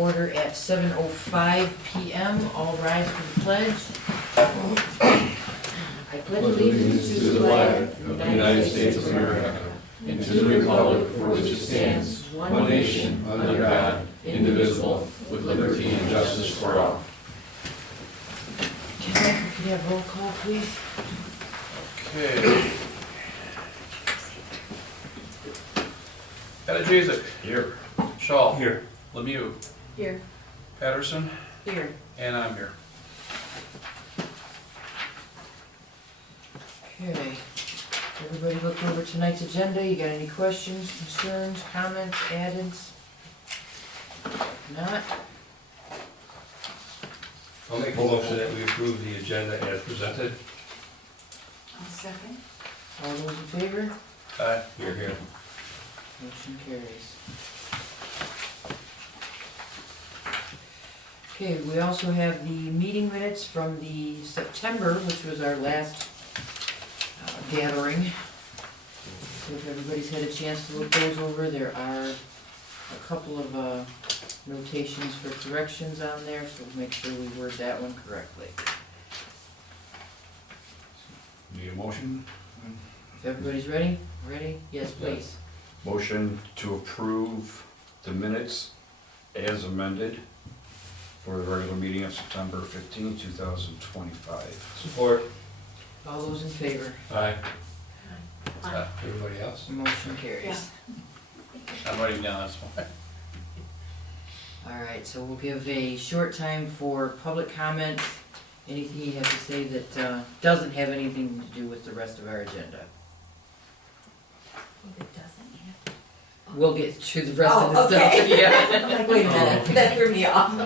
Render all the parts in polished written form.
order at 7:05 p.m. All rise for the pledge. I pledge allegiance to the flag of the United States of America and to the republic for which it stands, one nation, under God, indivisible, with liberty and justice for all. Could you have roll call, please? Okay. Pettijezic. Here. Shaw. Here. Lemieux. Here. Patterson. Here. And I'm here. Okay. Everybody look over tonight's agenda. You got any questions, concerns, comments, add-ins? Not? I'll make a motion that we approve the agenda as presented. I'll second. All those in favor? Aye. Here. Motion carries. Okay, we also have the meeting minutes from the September, which was our last gathering. So if everybody's had a chance to look those over, there are a couple of notations for corrections on there, so we'll make sure we word that one correctly. Need a motion? If everybody's ready? Ready? Yes, please. Motion to approve the minutes as amended for the regular meeting of September 15, 2025. Support. All those in favor? Aye. Aye. Everybody else? Motion carries. Yeah. I'm writing down this one. All right, so we'll give a short time for public comment. Anything you have to say that doesn't have anything to do with the rest of our agenda. If it doesn't have. We'll get to the rest of the Oh, stuff. okay. Yeah. I'm like, wait a minute, that threw me off. Go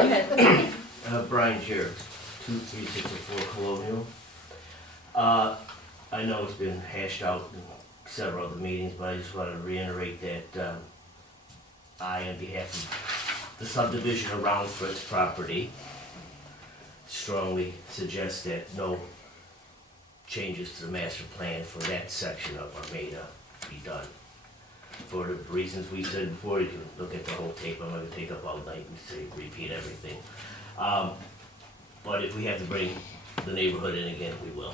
ahead. Brian Jarrett, 2364 Colonial. I know it's been hashed out in several other meetings, but I just want to reiterate that I, on behalf of the subdivision around Fritz property, strongly suggest that no changes to the master plan for that section of Armada be done. For the reasons we said before, you can look at the whole tape, I'm not gonna take up all night and say, repeat everything. But if we have to bring the neighborhood in again, we will.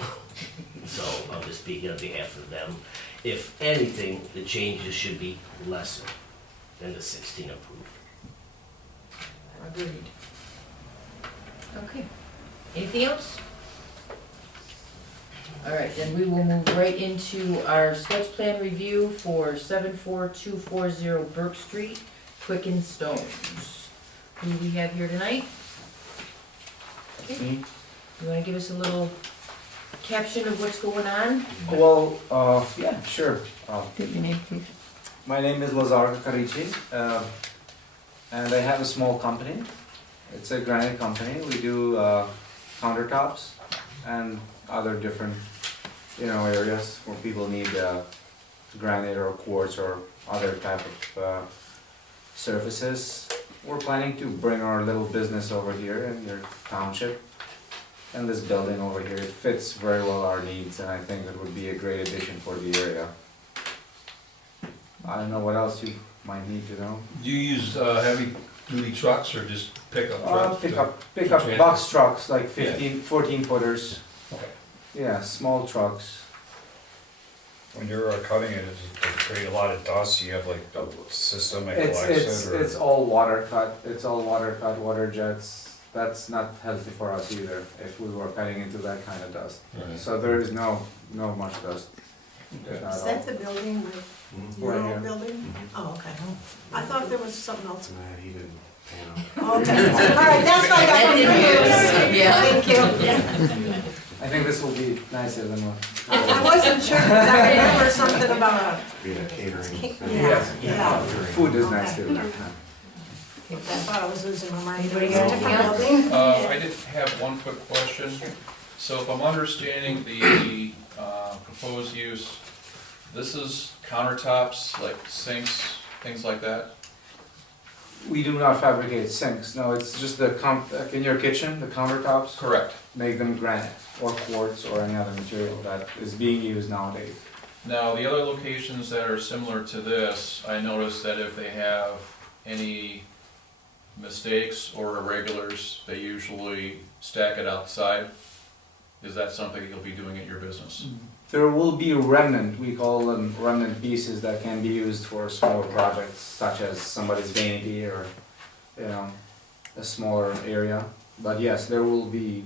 So I'm just speaking on behalf of them. If anything, the changes should be lesser than the 16 approved. Agreed. Okay. Anything else? All right, then we will move right into our sketch plan review for 74240 Burke Street, Quicken Stones. Who do we have here tonight? Okay. You wanna give us a little caption of what's going on? Well, yeah, sure. Give your name, please. My name is Lazar Carici, and I have a small company. It's a granite company. We do countertops and other different, areas where people need granite or quartz or other type of surfaces. We're planning to bring our little business over here in your township. And this building over here, it fits very well our needs, and I think it would be a great addition for the area. I don't know what else you might need to know. Do you use heavy duty trucks or just pickup trucks? Pick up transport? box trucks, like 14 footers. Okay. Yeah, small trucks. When you're cutting it, does it create a lot of dust? You have like a system that It's collects it? or- it's all water cut. It's all water cut, water jets. That's not healthy for us either, if we were cutting into that kind of dust. Right. So there is no much dust. Okay. Not Is all. that the building, your Right old here. building? Oh, okay. I thought there was something else. He didn't, Okay, all right, that's why I got confused. Yeah. Thank you. I think this will be nicer than what. I wasn't sure, because I remember something about catering. yeah. Food is nice too. I thought I was losing my mind. Anybody It's a got different anything building. I did have one quick question. So if I'm understanding the proposed use, this is countertops, like sinks, things like that? We do not fabricate sinks, no, it's just like in your kitchen, the countertops, Correct. make them granite or quartz or any other material that is being used nowadays. Now, the other locations that are similar to this, I noticed that if they have any mistakes or irregulars, they usually stack it outside. Is that something you'll be doing at your business? There will be remnant, we call them remnant pieces that can be used for smaller projects, such as somebody's vanity or, you know, a smaller area. But yes, there will be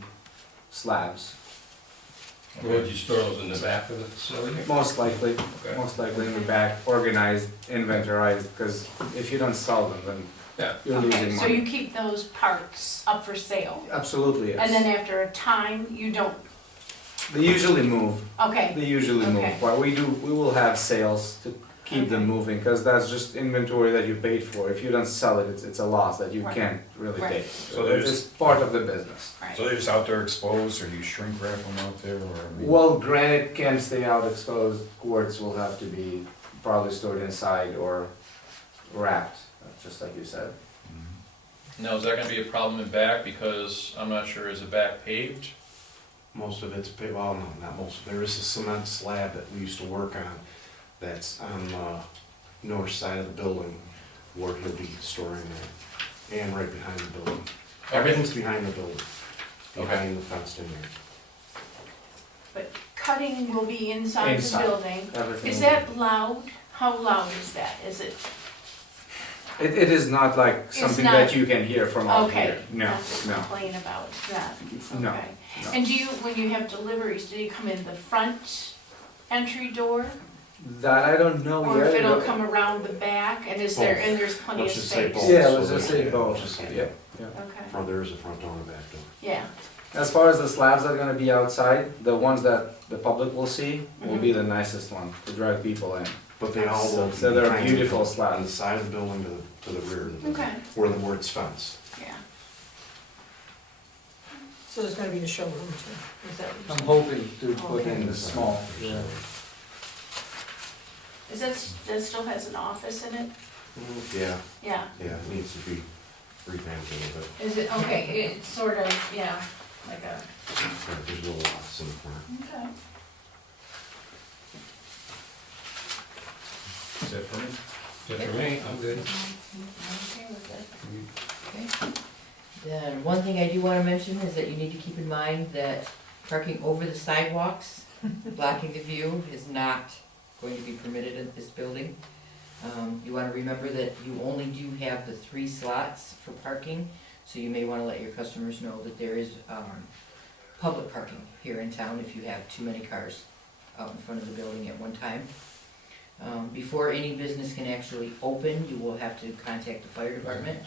slabs, Would you store those in the back of the facility? most likely, Okay. most likely in the back, organized, inventorized, because if you don't sell them, then Yeah. you're Okay, losing so money. you keep those parts up for sale? Absolutely, And then yes. after a time, you don't, They usually move, okay, they usually move, Okay. but we will have sales to keep them Okay. moving, because that's just inventory that you paid for. If you don't sell it, it's a loss that you Right. can't really Right. take. So So there's- it's part of the business. right. So they're just out there exposed, or do you shrink wrap them out there, or? I mean- Well, granite can stay out exposed, quartz will have to be probably stored inside or wrapped, just like you said. Mhm. Now, is that gonna be a problem in back, because I'm not sure, is the back paved? Most of it's paved, well, no, not most, there is a cement slab that we used to work on that's on the north side of the building where he'll be storing that, and right behind the building. Everything's behind the building, behind the fenced in there. But cutting will be inside the Inside. building. Everything. Is that loud? How loud is that? Is it, It is not like It's something not- that you can hear from out okay, here. No, not to no, complain about that, No, okay. no. And do you, when you have deliveries, do you come in the front entry door? That I don't know Or yet. if it'll come around the back, and is there, Both. and there's plenty of Let's just say space? both. Yeah, So let's just say yeah, both, just say yeah, both. yeah. Okay, Front, there is a front door and a back door. yeah, As far as the slabs that are gonna be outside, the ones that the public will see will be the nicest one to drive people in. But they all will be So they're behind the beautiful building, on the slabs. side of the building to the rear of the building. okay, Where it's fenced. yeah. So there's gonna be a showroom too, is that what I'm you're hoping to put in the small. Yeah. Is that, that still has an office in it? Yeah, Yeah, yeah, it needs to be revamped a little bit. is it, okay, it's sort of, yeah, like a, There's a little office in the front. okay. Is that for me? Is that for me? I'm good. I'm okay with it. Okay. Then, one thing I do wanna mention is that you need to keep in mind that parking over the sidewalks, blocking the view, is not going to be permitted in this building. You wanna remember that you only do have the 3 slots for parking, so you may wanna let your customers know that there is, public parking here in town if you have too many cars out in front of the building at one time. Before any business can actually open, you will have to contact the fire department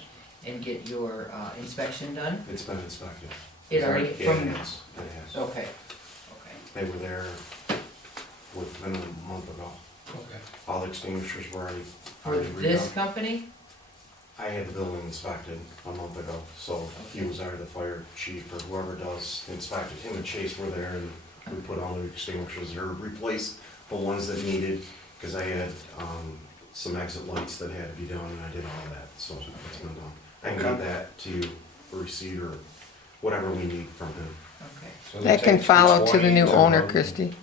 and get your inspection done. It's been inspected. It already, Yeah, from, it has, it has. okay, okay. They were there within a month ago. Okay. All the extinguishers were already For already this redone. company, I had the building inspected a month ago, so he was there, the fire chief or whoever does inspected. Him and Chase were there and we put all the extinguishers there, replaced the ones that needed, cause I had, some exit lights that had to be done and I did all that, so it's been done. I can get that to you for receipt or whatever we need from him. okay. So they That can take follow to the 220 new owner, run- Christie.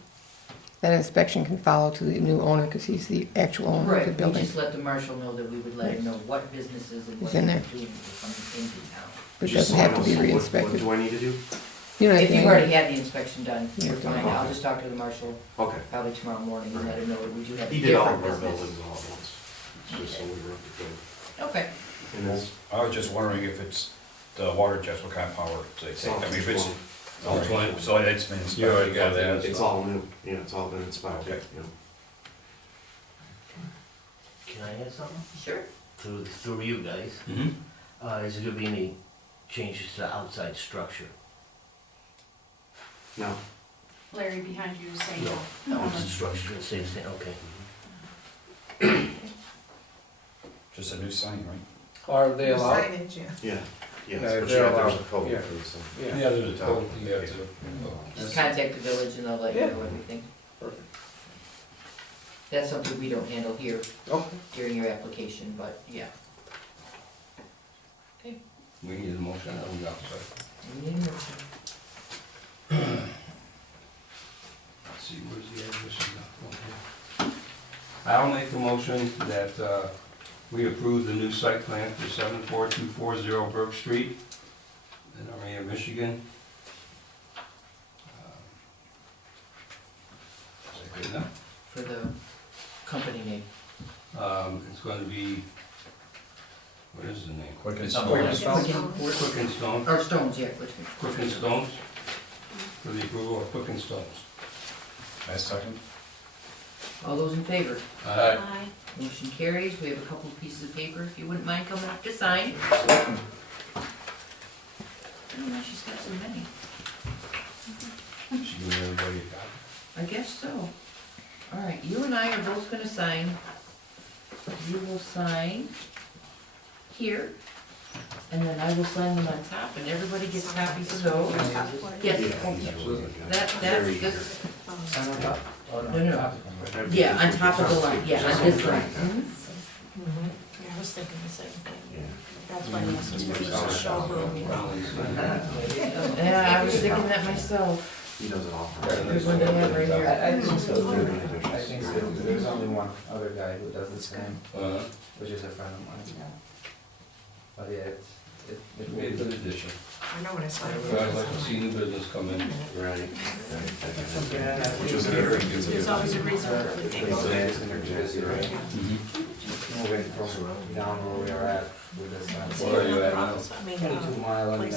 That inspection can follow to the new owner, because he's the actual owner of the Right, we building. just let the marshal know that we would let him know what businesses and what He's in they're there. doing to come into town. But it Just doesn't so I have to know, be so what re-inspected. do I need to do? You don't have If to you've do already anything. had the inspection done, you're Yeah. fine, I'll just talk to the marshal Okay. probably tomorrow morning and let him know that we do have a He did all different of our business. buildings all at once, just so we were up to date. Okay, And it's I was just wondering if it's the water jets, what kind of power they take. I mean, if it's, All 20. so it's been inspected. You already got that. It's all new, yeah, it's all been inspected, Okay. you know. Can I add something? sure. Through you guys, Mm-hmm. is there gonna be any changes to the outside structure? No, Larry behind you is saying no. No, No, the structure's gonna stay the same, okay. Just a new sign, right? Are they allowed? Signage, yeah. yeah, Yeah, yes, but they're yeah, there's a allowed, code yeah. for this thing. Yeah, Yeah, there's a code, you have to. Just contact the village and they'll let you Yeah. know everything. perfect. That's something we don't handle here Okay. during your application, but yeah. We need a motion, I don't know, so. We need a motion. Let's see, where's the address? I'll make the motion that we approve the new site plan for 74240 Burke Street in Armada, Michigan. Is that good enough? For the company name. It's going to be, what is the name? Quick and It's Stone. Quick Quick Quick and Stone. Or Stones, yeah, Quick. Quick and Stones. For the approval of Quick and Stones. I second. All those in favor? Aye. Motion carries. We have a couple of pieces of paper, if you wouldn't mind coming up to sign. Oh, no, she's got so many. She gave everybody a copy. I guess so. All right, you and I are both gonna sign. You will sign here, and then I will sign them on top, and everybody gets copies of those. Yes, Absolutely. that's this, Sign on top? no, no, yeah, on top of the line, yeah, on this line. Yeah, I was thinking the same thing. Yeah. That's why this is supposed to show room, you know. Yeah, I was thinking that myself. He doesn't offer. Here's one they have right here. I think so. I think so. There's only one other guy who does the same, which is a friend of mine. But yeah, it Made a good addition. I know what I saw. I'd like to see new business come in. Right. Which Which was very good. There's always a reason for everything. moving from down where we are at with this. Where are you at now? 22 mile and,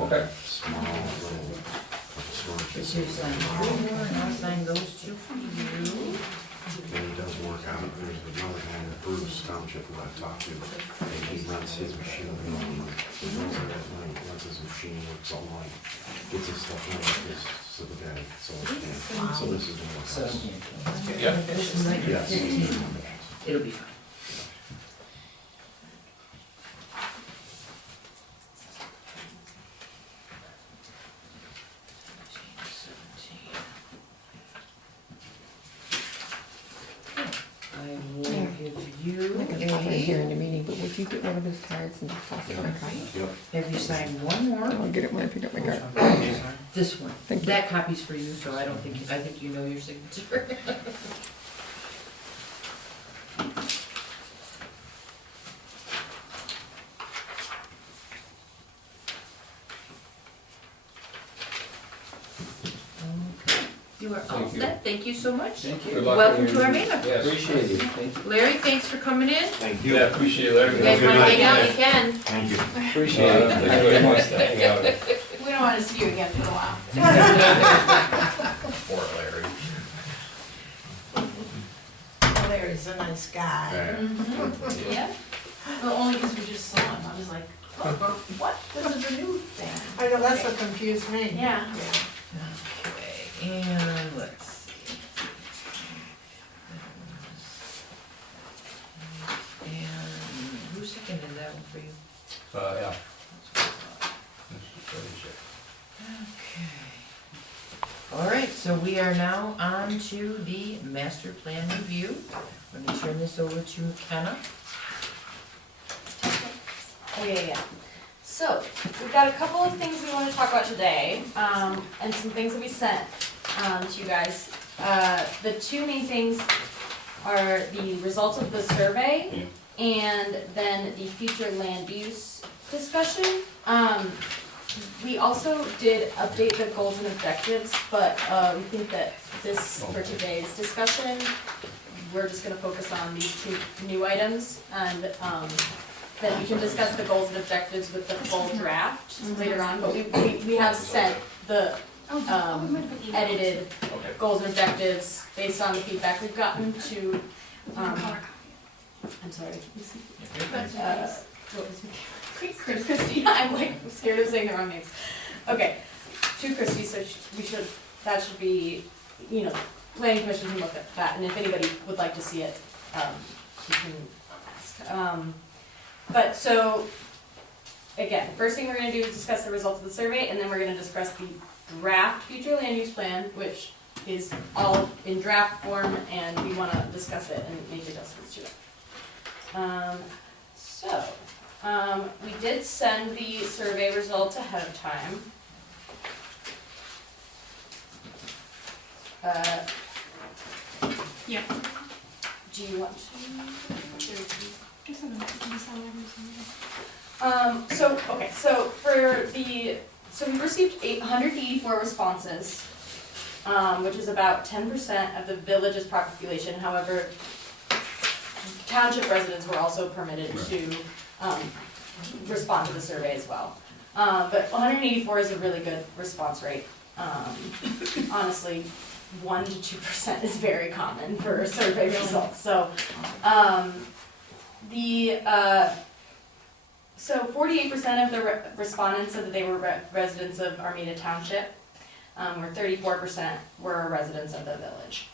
Okay. Small, little storage This is sign four more, and I'll sign those two for you. And he does work out, there's another guy in Bruce Township who I've talked to, and he runs his machine. He runs it at night, runs his machine, works all night, gets his stuff done with his, so the guy, so this is what So, Yeah. This might be Yes. 15. It'll be fine. I will give you I can pop it here a, in the meeting, but would you get one of those cards and just toss it on a copy? Yep. have you signed one more? I'll get it when I pick up my card. This one. Thank you. That copy's for you, so I don't think, I think you know your signature. Okay. You are all Thank you. set. Thank you so much. Thank Good you. luck Welcome in to your- Armada. Yes. Appreciate it. Thank you. Larry, thanks for coming in. Thank Yeah, appreciate it, Larry. You guys Good wanna night. hang out, you can. Thank you. Appreciate it. Everybody wants to hang out. We don't wanna see you again for a while. Poor Larry. Larry's a nice guy. Yeah. Yeah? Well, only because we just saw him, I was like, oh, what? This is a new thing. I know, that's what confused me. Yeah. Okay, and let's see. And who seconded that one for you? Yeah. Okay. All right, so we are now on to the master plan review. Let me turn this over to McKenna. Oh, yeah. So, we've got a couple of things we want to talk about today, and some things that we sent, to you guys. The two main things are the results of the survey, and then the future land use discussion. We also did update the goals and objectives, but, we think that this, for today's discussion, we're just gonna focus on these two new items, and, then we can discuss the goals and objectives with the full draft later on, but we have sent the, edited goals and objectives based on the feedback we've gotten to, I'm sorry. What was Christie, I'm like scared of saying the wrong names. Okay, to Christie, so we should, that should be, planning commission can look at that, and if anybody would like to see it, you can ask. But so, again, first thing we're gonna do is discuss the results of the survey, and then we're gonna discuss the draft future land use plan, which is all in draft form, and we wanna discuss it and make adjustments to it. We did send the survey results ahead of time. Yeah. Do you want to? So we've received 884 responses, which is about 10% of the village's population. However, township residents were also permitted to respond to the survey as well. But 184 is a really good response rate. Honestly, 1 to 2% is very common for survey results. So, so 48% of the respondents said that they were residents of Armada Township, where 34% were residents of the village.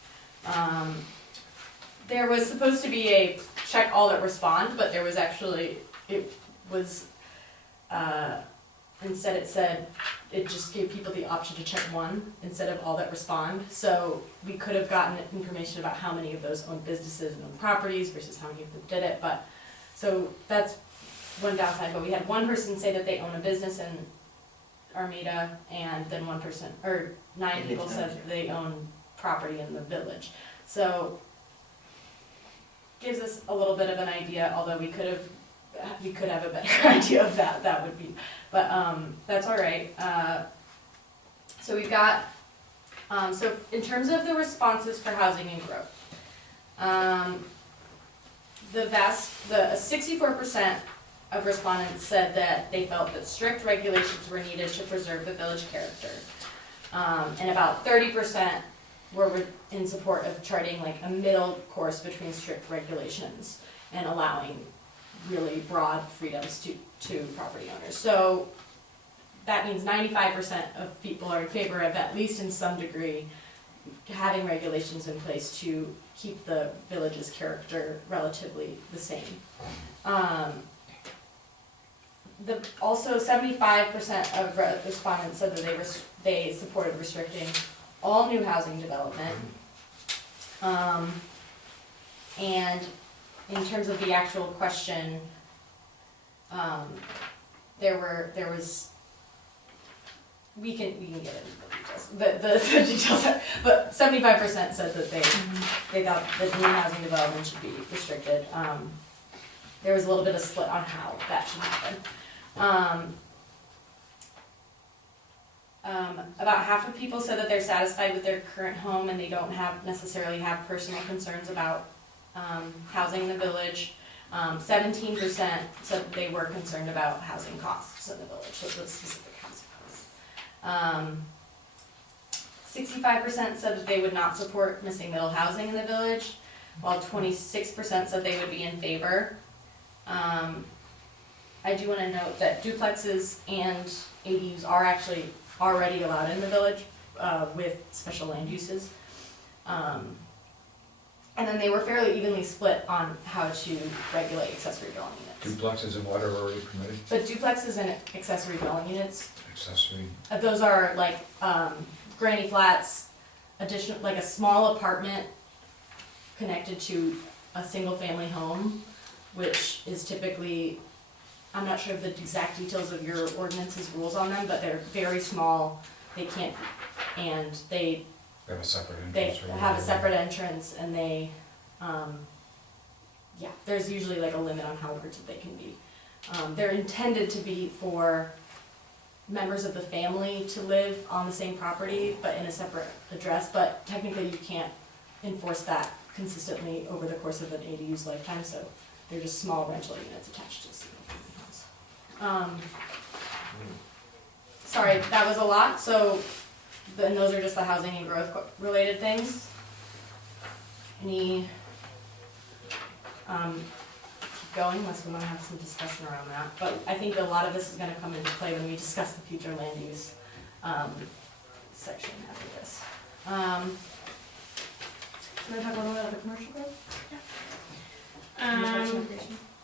There was supposed to be a check all that respond, but there was actually, instead it just gave people the option to check one instead of all that respond. So we could have gotten information about how many of those owned businesses and owned properties versus how many of them did it. But so that's one downside. But we had one person say that they own a business in Armada, and then 9 people said that they own property in the village. So gives us a little bit of an idea, although we could have a better idea of that would be, but that's all right. So we've got, so in terms of the responses for housing and growth, 64% of respondents said that they felt that strict regulations were needed to preserve the village character, and about 30% were in support of charting like a middle course between strict regulations and allowing really broad freedoms to property owners. So that means 95% of people are in favor of, at least in some degree, having regulations in place to keep the village's character relatively the same. Also 75% of respondents said that they supported restricting all new housing development. And in terms of the actual question, we can get into the details, but 75% said that they thought that new housing development should be restricted. There was a little bit of split on how that should happen. About half of people said that they're satisfied with their current home and they don't necessarily have personal concerns about housing in the village. 17% said that they were concerned about housing costs in the village, so the specific housing costs. 65% said that they would not support missing middle housing in the village, while 26% said they would be in favor. I do want to note that duplexes and ADUs are actually already allowed in the village with special land uses. And then they were fairly evenly split on how to regulate accessory dwelling units. Duplexes and what are already permitted? But duplexes and accessory dwelling units, Accessory. those are like granny flats, like a small apartment connected to a single family home, which is typically, I'm not sure of the exact details of your ordinance's rules on them, but they're very small, they can't, and they They have a separate They entrance. have a separate entrance, and they, yeah, there's usually like a limit on how large they can be. They're intended to be for members of the family to live on the same property, but in a separate address, but technically you can't enforce that consistently over the course of an ADU's lifetime, so they're just small rental units attached to a single family house. Sorry, that was a lot, so and those are just the housing and growth related things. Any, keep going unless we want to have some discussion around that. But I think a lot of this is going to come into play when we discuss the future land use section after this. Can I talk a little bit about the commercial growth?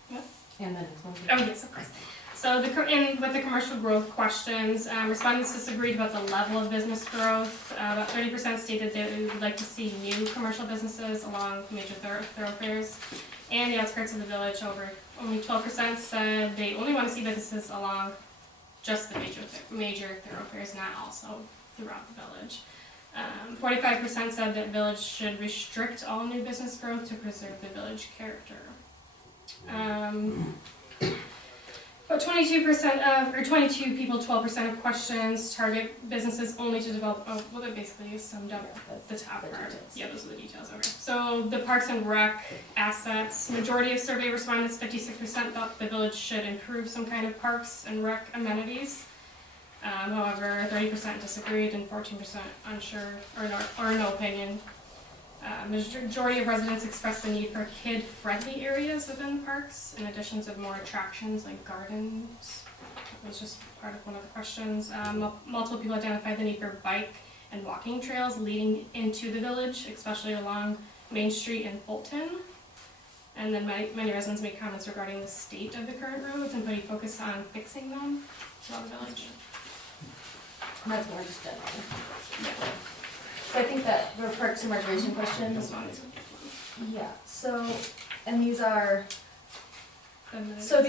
What? And the next one. Oh, yes, of course. So with the commercial growth questions, respondents disagreed about the level of business growth. About 30% stated they would like to see new commercial businesses along major thoroughfares and the outskirts of the village. Only 12% said they only want to see businesses along just the major thoroughfares, not also throughout the village. 45% said that village should restrict all new business growth to preserve the village character. But 22% of, or 22 people, 12% of questions target businesses only to develop, oh, well, that basically is summed up the top part. Yeah, those are the details, okay. So the Parks and Rec assets, majority of survey respondents, 56% thought the village should improve some kind of parks and rec amenities. However, 30% disagreed and 14% unsure or no opinion. Majority of residents expressed the need for kid-friendly areas within parks, in addition to more attractions like gardens. That was just part of one of the questions. Multiple people identified the need for bike and walking trails leading into the village, especially along Main Street in Fulton. And then many residents made comments regarding the state of the current roads and putting focus on fixing them throughout the village. And that's more just general. Yeah. So I think that for Parks and Recreation questions, This one is. yeah, so, and these are, And so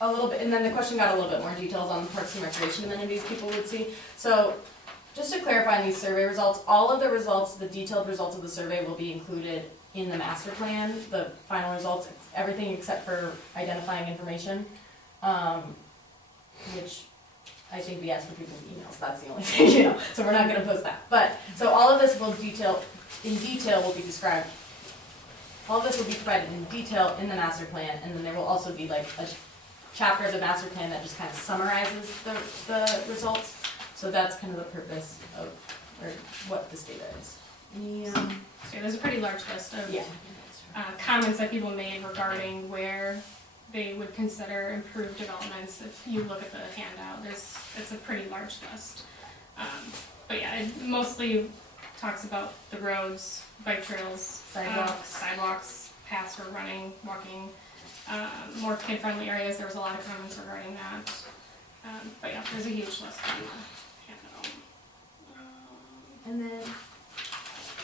a little bit, and then the question got a little bit more details on the Parks and Recreation amenities people would see. So, just to clarify on these survey results, all of the results, the detailed results of the survey will be included in the master plan, the final results, everything except for identifying information, which I think we asked for people's emails, that's the only thing, so we're not gonna post that. But, so all of this will will be described, all of this will be provided in detail in the master plan, and then there will also be like a chapter of the master plan that just kind of summarizes the results. So that's kind of the purpose of, or what this data is. So there's a pretty large list of Yeah. comments that people made regarding where they would consider improved developments. If you look at the handout, it's a pretty large list. But yeah, it mostly talks about the roads, bike trails, sidewalks, paths for running, walking, more kid-friendly areas. There was a lot of comments regarding that. But yeah, there's a huge list in the handout.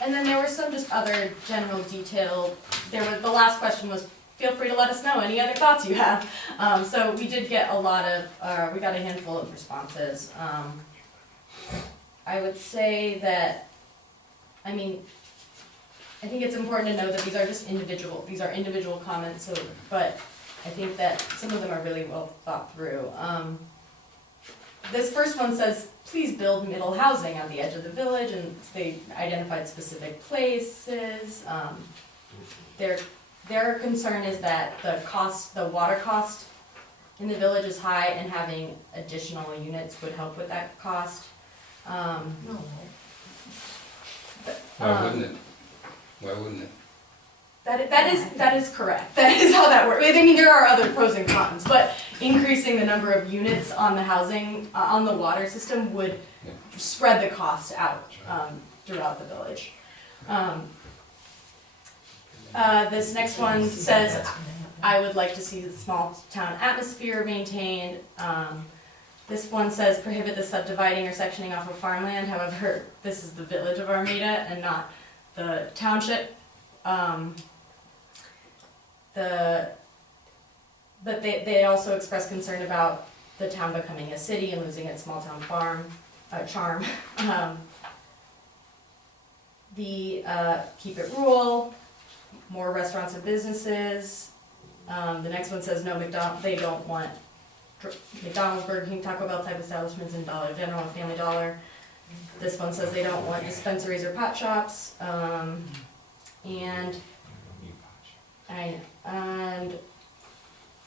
And then there were some just other general detail. The last question was, feel free to let us know any other thoughts you have. So we did get we got a handful of responses. I would say that, I think it's important to know that these are individual comments, but I think that some of them are really well thought through. This first one says, please build middle housing on the edge of the village, and they identified specific places. Their concern is that the water cost in the village is high, and having additional units would help with that cost. Why wouldn't it? Why wouldn't it? That is correct. That is how that works. I mean, there are other pros and cons, but increasing the number of units on the housing, on the water system would spread the cost out throughout the village. This next one says, I would like to see the small town atmosphere maintained. This one says prohibit the subdividing or sectioning off of farmland. However, this is the village of Armada and not the township. But they also express concern about the town becoming a city and losing its small town farm charm. Keep it rural, more restaurants and businesses. The next one says no they don't want McDonald's, Burger King, Taco Bell type establishments in Dollar General and Family Dollar. This one says they don't want dispensaries or pot shops. And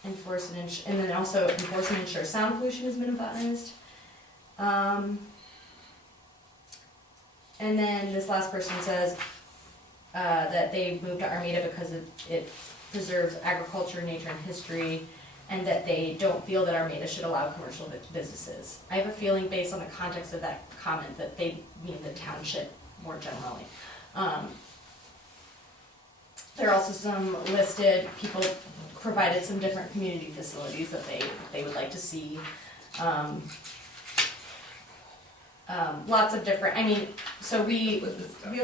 enforce and then also enforce and ensure sound pollution is minimized. And then this last person says that they moved to Armada because it preserves agriculture, nature, and history, and that they don't feel that Armada should allow commercial businesses. I have a feeling, based on the context of that comment, that they mean the township more generally. There are also some listed, people provided some different community facilities that they would like to see. Lots of different, so we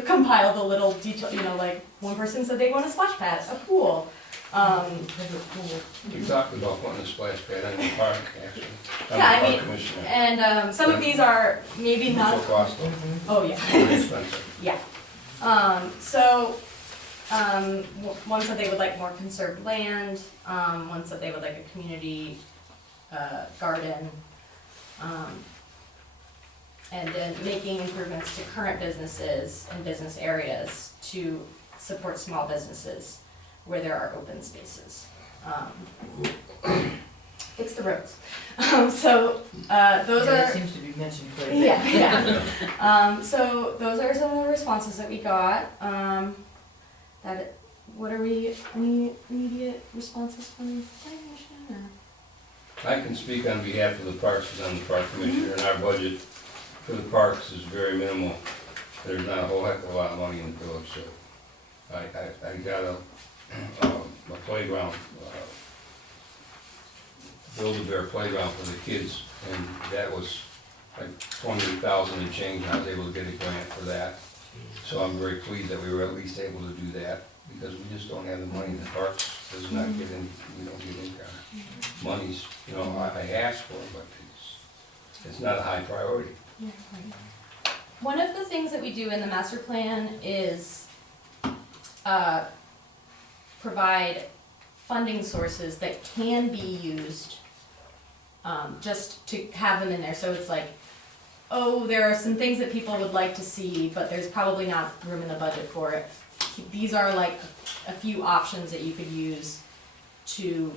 compiled a little detail, like one person said they want a splash pad, a pool, Public pool. We talked about putting a splash pad in the park, actually. I'm Yeah, I the park mean, commissioner. And some of these are maybe Which not, will cost them, oh yeah. very expensive. Yeah. One said they would like more conserved land, one said they would like a community, garden. And then making improvements to current businesses and business areas to support small businesses where there are open spaces. Fix the roads. Those Yeah, are. that seems to be mentioned quite a bit. Yeah. So those are some of the responses that we got. What are we, any immediate responses from the planning commission or? I can speak on behalf of the parks, because I'm the park commissioner, and our budget for the parks is very minimal. There's not a whole heck of a lot of money in the village, so I got a playground, Build-A-Bear playground for the kids, and that was like 20,000 and change, and I was able to get a grant for that. So I'm very pleased that we were at least able to do that, because we just don't have the money. The parks does not get in, we don't get any kind of monies, you know, I asked for it, but it's not a high priority. Yeah, right. One of the things that we do in the master plan is provide funding sources that can be used just to have them in there. So it's like, oh, there are some things that people would like to see, but there's probably not room in the budget for it. These are like a few options that you could use to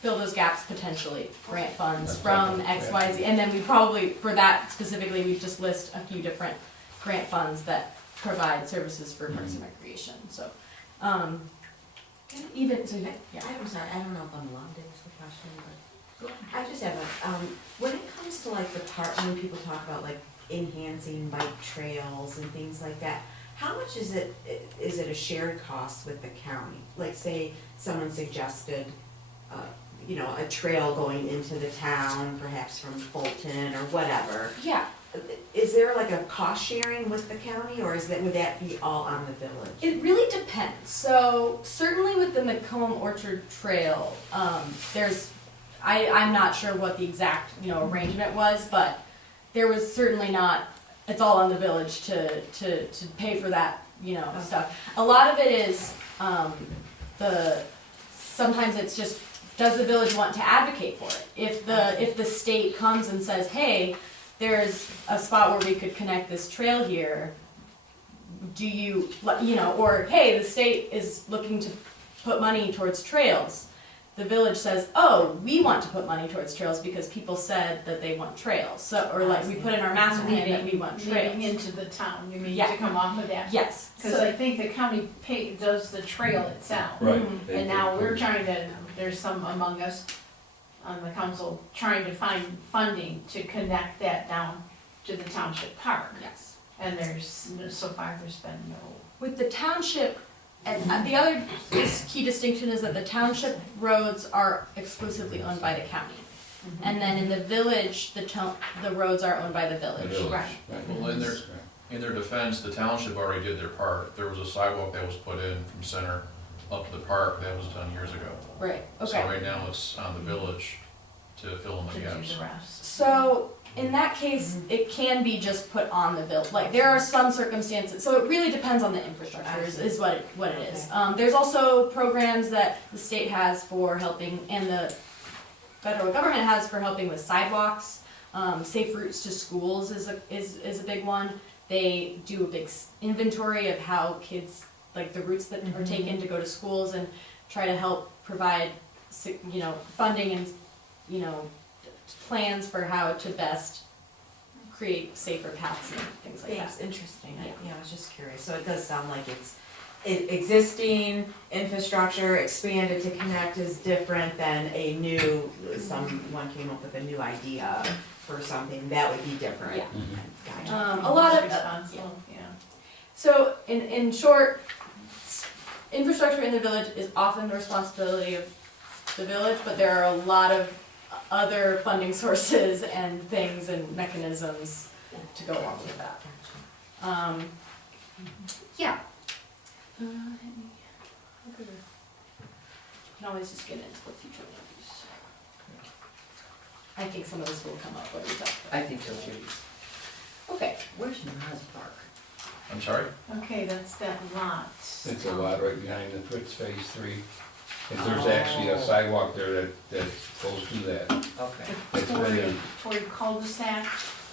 fill those gaps potentially, grant funds from X, Y, Z, and then we probably, for that specifically, we just list a few different grant funds that provide services for parks and recreation, so, even, so, yeah. I'm sorry, I don't know if I'm allowed to ask the question, but I just have a, when it comes to like the park, when people talk about like enhancing bike trails and things like that, how much is it a shared cost with the county? Like say someone suggested, you know, a trail going into the town, perhaps from Fulton or whatever. Yeah, Is there like a cost sharing with the county, or would that be all on the village? it really depends, so certainly with the Macomb Orchard Trail, I'm not sure what the exact, arrangement was, but there was certainly not, it's all on the village to pay for that, stuff. A lot of it is, sometimes it's just, does the village want to advocate for it? If the state comes and says, hey, there's a spot where we could connect this trail here, do you, or hey, the state is looking to put money towards trails. The village says, oh, we want to put money towards trails because people said that they want trails. So, or like we put in our master plan that we want trails. Leading into the town, you mean, Yeah. to come off of that? Yes. Because I think the county does the trail itself. Right. And now we're trying to, there's some among us on the council trying to find funding to connect that down to the township park. Yes. And so far there's been no. With the township, and the other key distinction is that the township roads are exclusively owned by the county. And then in the village, the roads are owned by the village. Right. Well, in their defense, the township already did their part. There was a sidewalk that was put in from center up to the park, that was done years ago. Right, So okay. right now, it's on the village to fill in To the do gaps. the rest. So, in that case, it can be just put on the village, like, there are some circumstances, so it really depends on the infrastructure, is what it is. There's also programs that the state has for helping, and the federal government has for helping with sidewalks. Safe routes to schools is a big one. They do a big inventory of how kids, like the routes that are taken to go to schools, and try to help provide, funding and, plans for how to best create safer paths and things like that. That's interesting, Yeah. I was just curious, so it does sound like it's, existing infrastructure expanded to connect is different than someone came up with a new idea for something, that would be different. Yeah. Gotcha. A lot of, Responsible, yeah. so in short, infrastructure in the village is often the responsibility of the village, but there are a lot of other funding sources and things and mechanisms to go along with that. Yeah. can always just get into the future levies. I think some of this will come up when we talk. I think so too. Okay, Where's Maz Park? I'm sorry? Okay, that's that lot. It's a lot right behind the Fritz Phase 3. And there's Oh. actually a sidewalk there that goes through that. Okay. It's been there, Toward cul-de-sac,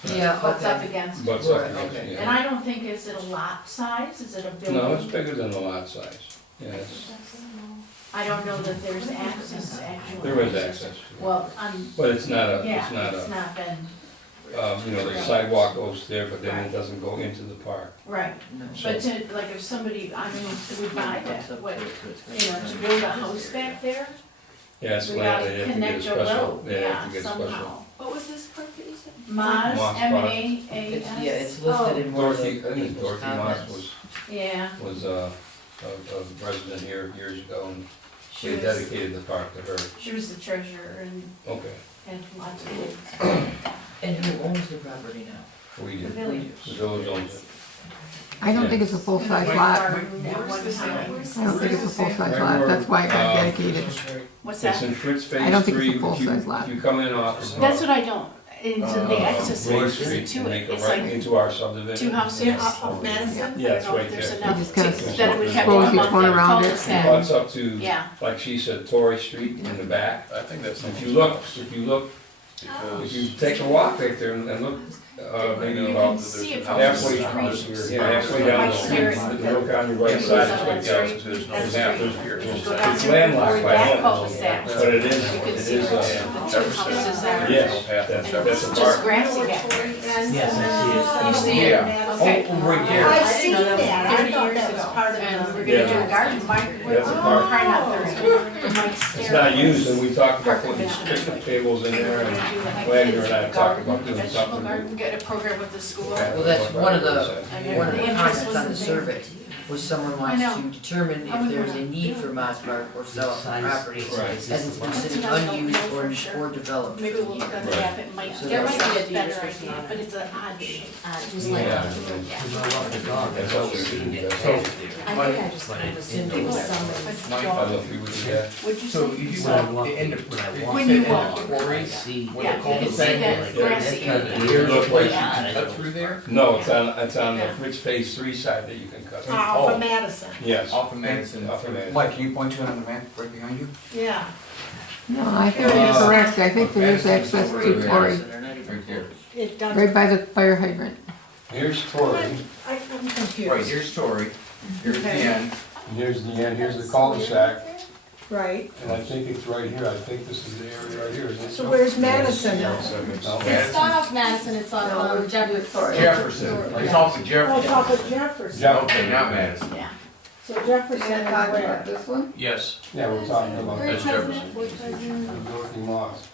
Yeah, what's up okay. against. butts up Right, against, okay. And yeah. I don't think, is it a lot size, is it a building? No, it's bigger than the lot size, yes. I don't know that there's access actually. There is access to it. Well, But it's not a, yeah, it's not it's not been, the sidewalk goes there, but then it doesn't go into the park. right, No. but to, like, if somebody, I mean, if we buy that, what, to build a house back there, Yeah, it's we land, gotta they have to get a connect a special, road, they have yeah, to get a special. somehow. What was this park that you said? Maz, Moss M-A-A-S. It's, yeah, it's listed in one of Dorothy, the I think people's Dorothy Moss comments. Yeah, was a resident here years ago, and she they was, dedicated the park to her. she was the treasurer and Okay, had lots of kids. And who owns the property now? we The did, village. the village owns it. I don't think it's a full-size lot. I Garden at one time. don't think it's a full-size lot, that's why it got dedicated. What's It's that? in Fritz Phase 3. I don't think it's a if you- full-size lot. If you come in off of. That's what I don't, into the access, Broad is it Street two, and make a it's right like into our subdivision. 2 houses off Madison? Yeah, it's I don't know right if there's there. enough You just kinda to- that it would have to scroll come each off one that around it. It cul-de-sac. butts up to, Yeah, like she said, Torrey Street in the back. I think that's. If you look, Because if you take a walk right there and look, maybe you about can see it from halfway, the street. yeah, halfway down the Right there. street, the look on your right side is right there. Yeah, there's no That's map right. here. Go down It's there landlocked before by that hand, cul-de-sac. but it is, You can it see is, the 2 houses there. yes, path. that's And it's a just park. grassy back there. Yes, I You see it? Yeah. Okay. Oh, right there. I've seen that. 30 years ago, and we're Yeah. gonna do a garden, That's a park. probably not 30, Mike's It's stair. not used, and we talked about putting picnic tables in there, and Wagner and I talked about doing Vegetable something. garden, get a program with the school. Well, that's one of the And One of the the interest comments on the wasn't there. survey was someone I wants know. to determine I if would there's a wanna- need for Moss Park or sell it for property Right. as it's considered That's what I don't unused know for sure. or developed. Maybe we'll look on the Right. map, it might, So there that's- might be a better idea, but it's an odd shape. Just like, Yeah. I That's all we do, that's all. think I just kind of assumed it was somebody. I don't know if you would do that. Would you So say? you the end of, When you walk. see. Yeah, you can see that grassy area. You look like you can Cut through there? No, it's on the Yeah. Fritz Phase 3 side that you can cut. Off of Madison. Yes. Off of Madison. Off of Madison. Mike, can you point to it on the map right behind you? Yeah. No, I think you're correct, I think there is access to Torrey, Right there. It does. right by the fire hydrant. Here's Torrey, I'm confused. Right, here's Torrey, here's the end. and here's the end, here's the cul-de-sac, Right, and I think it's right here, I think this is the area right here, isn't it? so where's Madison now? No. It's not off Madison, it's off Jefferson. Jefferson, it's off of Oh, Jefferson. top of Jefferson. Jeff- Okay, not Madison. Yeah. So Jefferson is where? This one? Yes. Yeah, we're talking about Where's that President? Dorothy Moss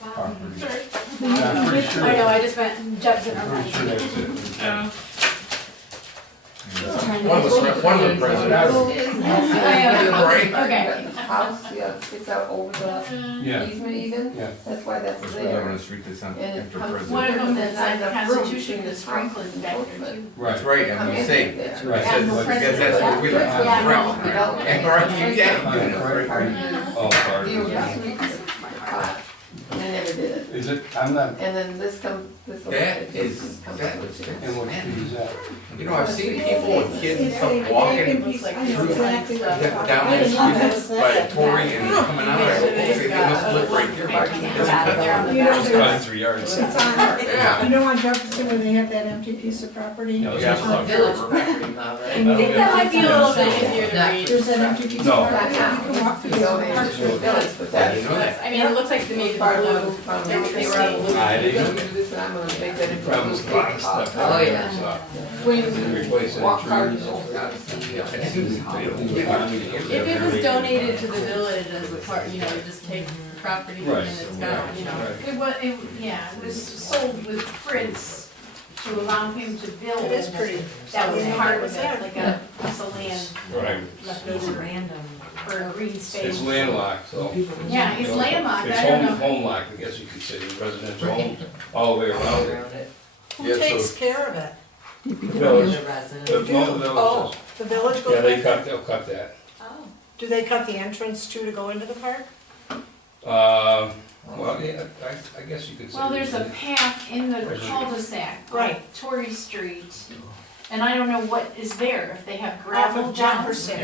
property. Sorry. Yeah, I'm pretty sure, I know, I just meant Jefferson or I'm pretty sure Madison. that's it. One of the presidents. Right. Okay. House, yeah, it's out over the Yeah, easement even, yeah. that's why that's Which we live on there. a street that's on, And it after comes- President. One of them that's on the That's the Constitution room. is Franklin back there too. That's right, I'm gonna say, That's right. I said, Admiral because that's where we live, Yeah, right. no. And right, yeah, Oh, pardon. And I never did it. Is it, I'm not, And then this comes, this one. That it is, just comes that out. was, and what street is that? you know, I've seen people and kids and stuff walking Looks like through exactly what it's down that street by Torrey and coming out, I go, okay, they must live right here by You know, It's there's, 3 yards. it's on, Yeah. you know on Jefferson where they have that empty piece of property? Yeah, It's yeah. a village property now, I right? think that might be a little bit easier to Not- read. There's an empty piece of No. property, you can walk through So there. it's the village, but that's. I mean, it looks like maybe Part the of blue, the they were out of blue. I I'm didn't. gonna do this, and I'm gonna make that into a Promised a little lot of big stuff. house. Oh, yeah. Replace it. Walk cars. If it was donated to the village as a part, you know, you just take the property and Right. it's got, you know. Yeah, it was sold with Fritz to allow him to build. It is pretty. That was So, part of it, like a piece of land Right. left These are over random. for a green space. It's landlocked, so. Yeah, it's landlocked, It's I don't know. home locked, I guess you could say, residential homes all the way around it. Around it. Yeah, so care of it? The village, The resident. the village, The village yeah, they'll cut that. Oh. Do they cut the entrance too to go into the park? Well, yeah, I guess you could say. Well, there's a that. path in the cul-de-sac on Right. Torrey Street, and I don't know what is there, if they have Off gravel of down. Jefferson.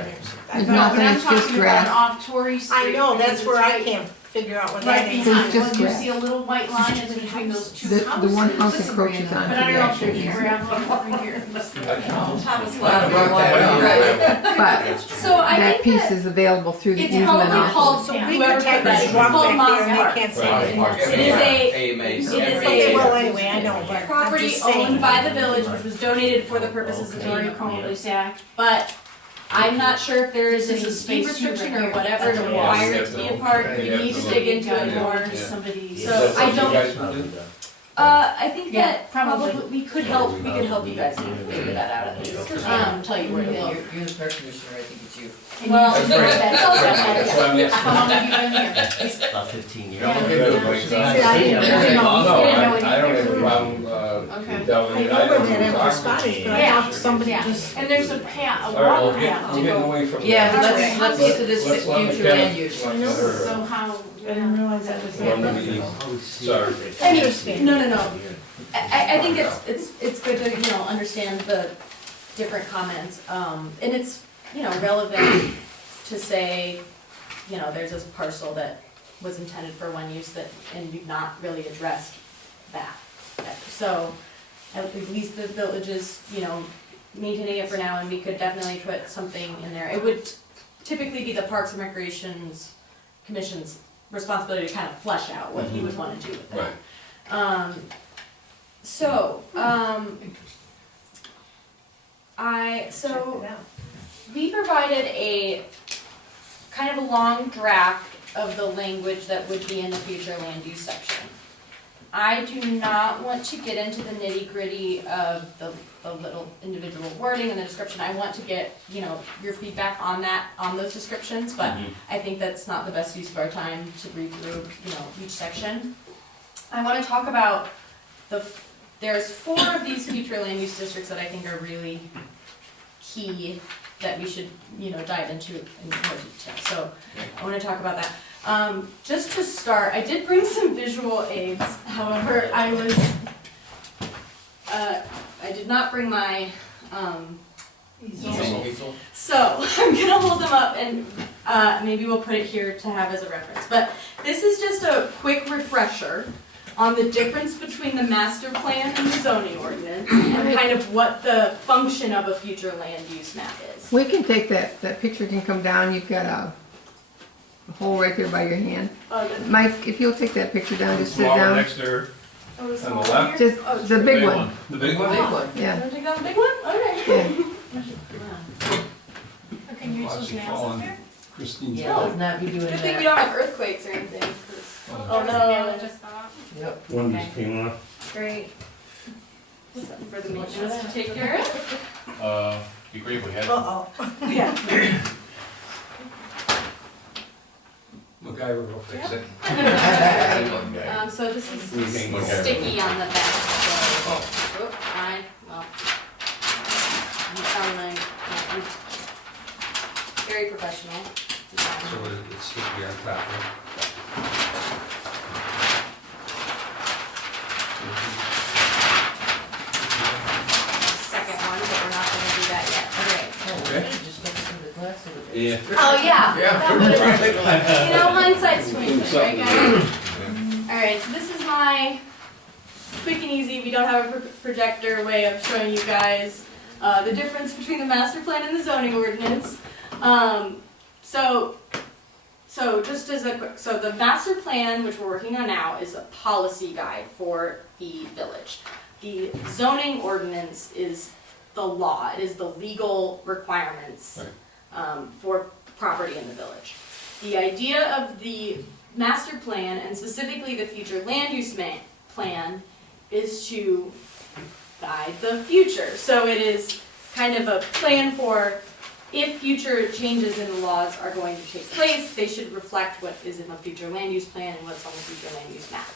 There's No, nothing, but I'm it's just talking grass. about off Torrey Street. I know, because that's it's where I right- can't figure out what Right that is. behind, just well, you grass. see a little white line in between those two The houses. one house encroaches But onto I don't the know if actual there's easement. gravel over here. Thomas Well, I brought that up. But So I that think piece that is available through the it's easement probably off. called, So we whoever could take put that, a it's walk called back Moss there and Park. they can't say Well, anything more. It is a, AMAs. it is Okay, a well, anyway, I know, but I'm property just saying. owned by the village, which was donated for the purposes of doing a cul-de-sac, but I'm not sure if there is This any is speed space two restriction right or here. whatever That's to what it require is. it to be a park, Yeah, we you need have to to dig into it look. more. Yeah. Somebody. So I Is that don't- something you guys would do? I think Yeah, that probably. probably, we could help you guys figure that out at least, tell you where to You're, look. you're the park commissioner, I think it's you. Well, That's great. it's also- That's what I'm asking. How long have you been here? About 15 years. Yeah. Good, like, See, I uh, didn't No, know anything. I don't have a problem, Okay. delving I in. know I where don't that know empty what spot is, but I Yeah. thought somebody Yeah, just. and there's a path, a All right, well, walk path we're to getting go. away from that. Yeah, Alright. let's get to this Let's let future McKenna- land use. let her, So how, I didn't realize that was run the happening. meeting. Sorry. Interesting. No. I think it's good to, you know, understand the different comments, and it's, you know, relevant to say, you know, there's this parcel that was intended for one use that, and you've not really addressed that. So, at least the village is, you know, maintaining it for now, and we could definitely put something in there. It would typically be the Parks and Recreations Commission's responsibility to kind of flesh out what he would wanna do with that. Right. So, Check it out. we provided a kind of a long draft of the language that would be in the future land use section. I do not want to get into the nitty gritty of the little individual wording and the description. I want to get, you know, your feedback on that, on those descriptions, but I think that's not the best use of our time to read through, you know, each section. I want to talk about there's 4 of these future land use districts that I think are really key that we should, you know, dive into in more detail. So I want to talk about that. Just to start, I did bring some visual aids. However, I did not bring my easel. So I'm gonna hold them up and maybe we'll put it here to have as a reference. But this is just a quick refresher on the difference between the master plan and the zoning ordinance and kind of what the function of a future land use map is. We can take that picture can come down, you've got a hole right there by your hand. Mike, if you'll take that picture down, just sit Smaller down. next to her, Oh, this on the one left? here? Just the big one, The big one? Big one. yeah. Wanna take down the big one? Okay. Yeah. Okay, can you use Watch those it nails fall up on there? Christine's Yeah, let's not be doing Good thing we that. don't have earthquakes or anything. 'Cause- Oh, Oh, no. no. I just thought. Yep. One Okay. just came off. Great. Something for the maintenance to take care of. Be great if we had. Uh-oh. Yeah. MacGyver will fix it. So this is Okay. sticky on the back, so, oh, fine, well. I'm very professional. So it's sticky on top, right? Second one, but we're not gonna do that yet. Okay. Just look through the glass of it. Yeah. Oh, yeah. Yeah. That would've- You know, hindsight's 20/20, right guys? Alright, so this is my quick and easy, we don't have a projector way of showing you guys the difference between the master plan and the zoning ordinance. So just as a quick, so the master plan, which we're working on now, is a policy guide for the village. The zoning ordinance is the law, it is the legal requirements for property in the village. The idea of the master plan, and specifically the future land use plan, is to guide the future. So it is kind of a plan for if future changes in the laws are going to take place, they should reflect what is in the future land use plan and what's on the future land use map.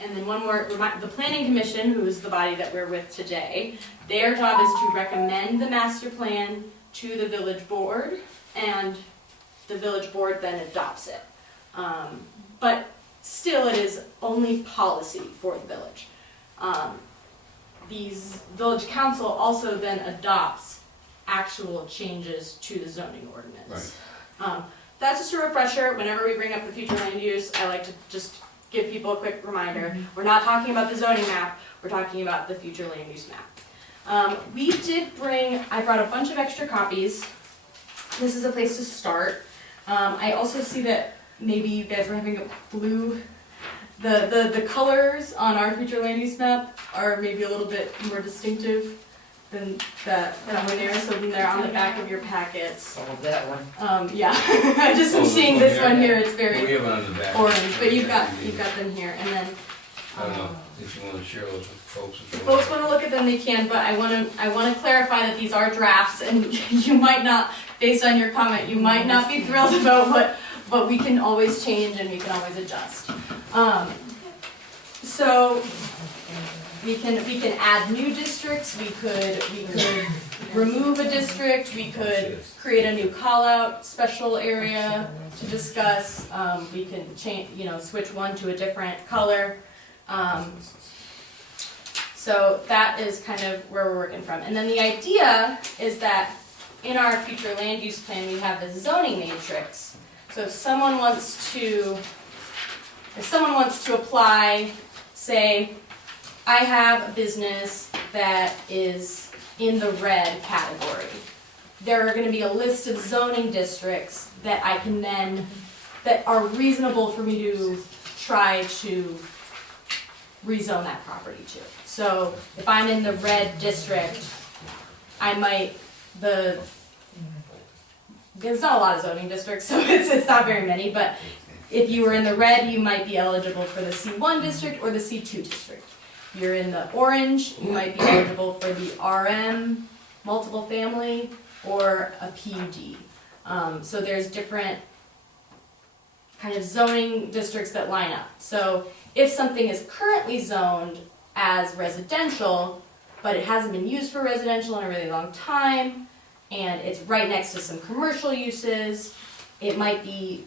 And then one more, the planning commission, who is the body that we're with today, their job is to recommend the master plan to the village board, and the village board then adopts it. But still, it is only policy for the village. These village council also then adopts actual changes to the zoning ordinance. That's just a refresher. Whenever we bring up the future land use, I like to just give people a quick reminder. We're not talking about the zoning map, we're talking about the future land use map. I brought a bunch of extra copies. This is a place to start. I also see that maybe you guys were having a blue, the colors on our future land use map are maybe a little bit more distinctive than that one there, so they're on the back of your packets. Oh, that one. Yeah, I just am seeing this one here, it's We very have it on the back. orange, but you've got them here, and then, I don't know if you wanna share those with folks. if folks wanna look at them, they can, but I wanna clarify that these are drafts, and you might not, based on your comment, you might not be thrilled about but we can always change and we can always adjust. So, we can add new districts, we could remove a district, we could create a new call-out special area to discuss, we can change, switch one to a different color. So that is kind of where we're working from. And then the idea is that in our future land use plan, we have the zoning matrix. So if someone wants to apply, say, I have a business that is in the red category. There are gonna be a list of zoning districts that I can then, that are reasonable for me to try to rezone that property to. So if I'm in the red district, I might, there's not a lot of zoning districts, so it's not very many, but if you were in the red, you might be eligible for the C1 district or the C2 district. If you're in the orange, you might be eligible for the RM, multiple family, or a PUD. So there's different kind of zoning districts that line up. So if something is currently zoned as residential, but it hasn't been used for residential in a really long time, and it's right next to some commercial uses, it might be,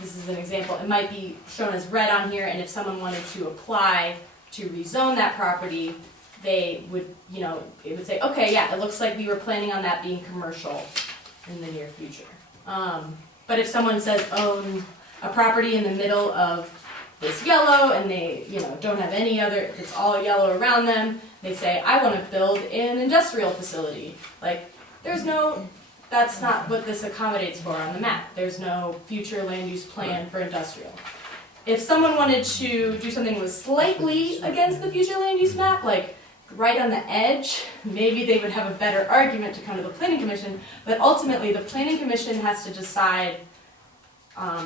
this is an example, it might be shown as red on here, and if someone wanted to apply to rezone that property, they would, it would say, okay, yeah, it looks like we were planning on that being commercial in the near future. But if someone says own a property in the middle of this yellow and they, don't have any other, it's all yellow around them, they say, I want to build an industrial facility. Like, that's not what this accommodates for on the map. There's no future land use plan for industrial. If someone wanted to do something that was slightly against the future land use map, like right on the edge, maybe they would have a better argument to come to the planning commission, but ultimately the planning commission has to decide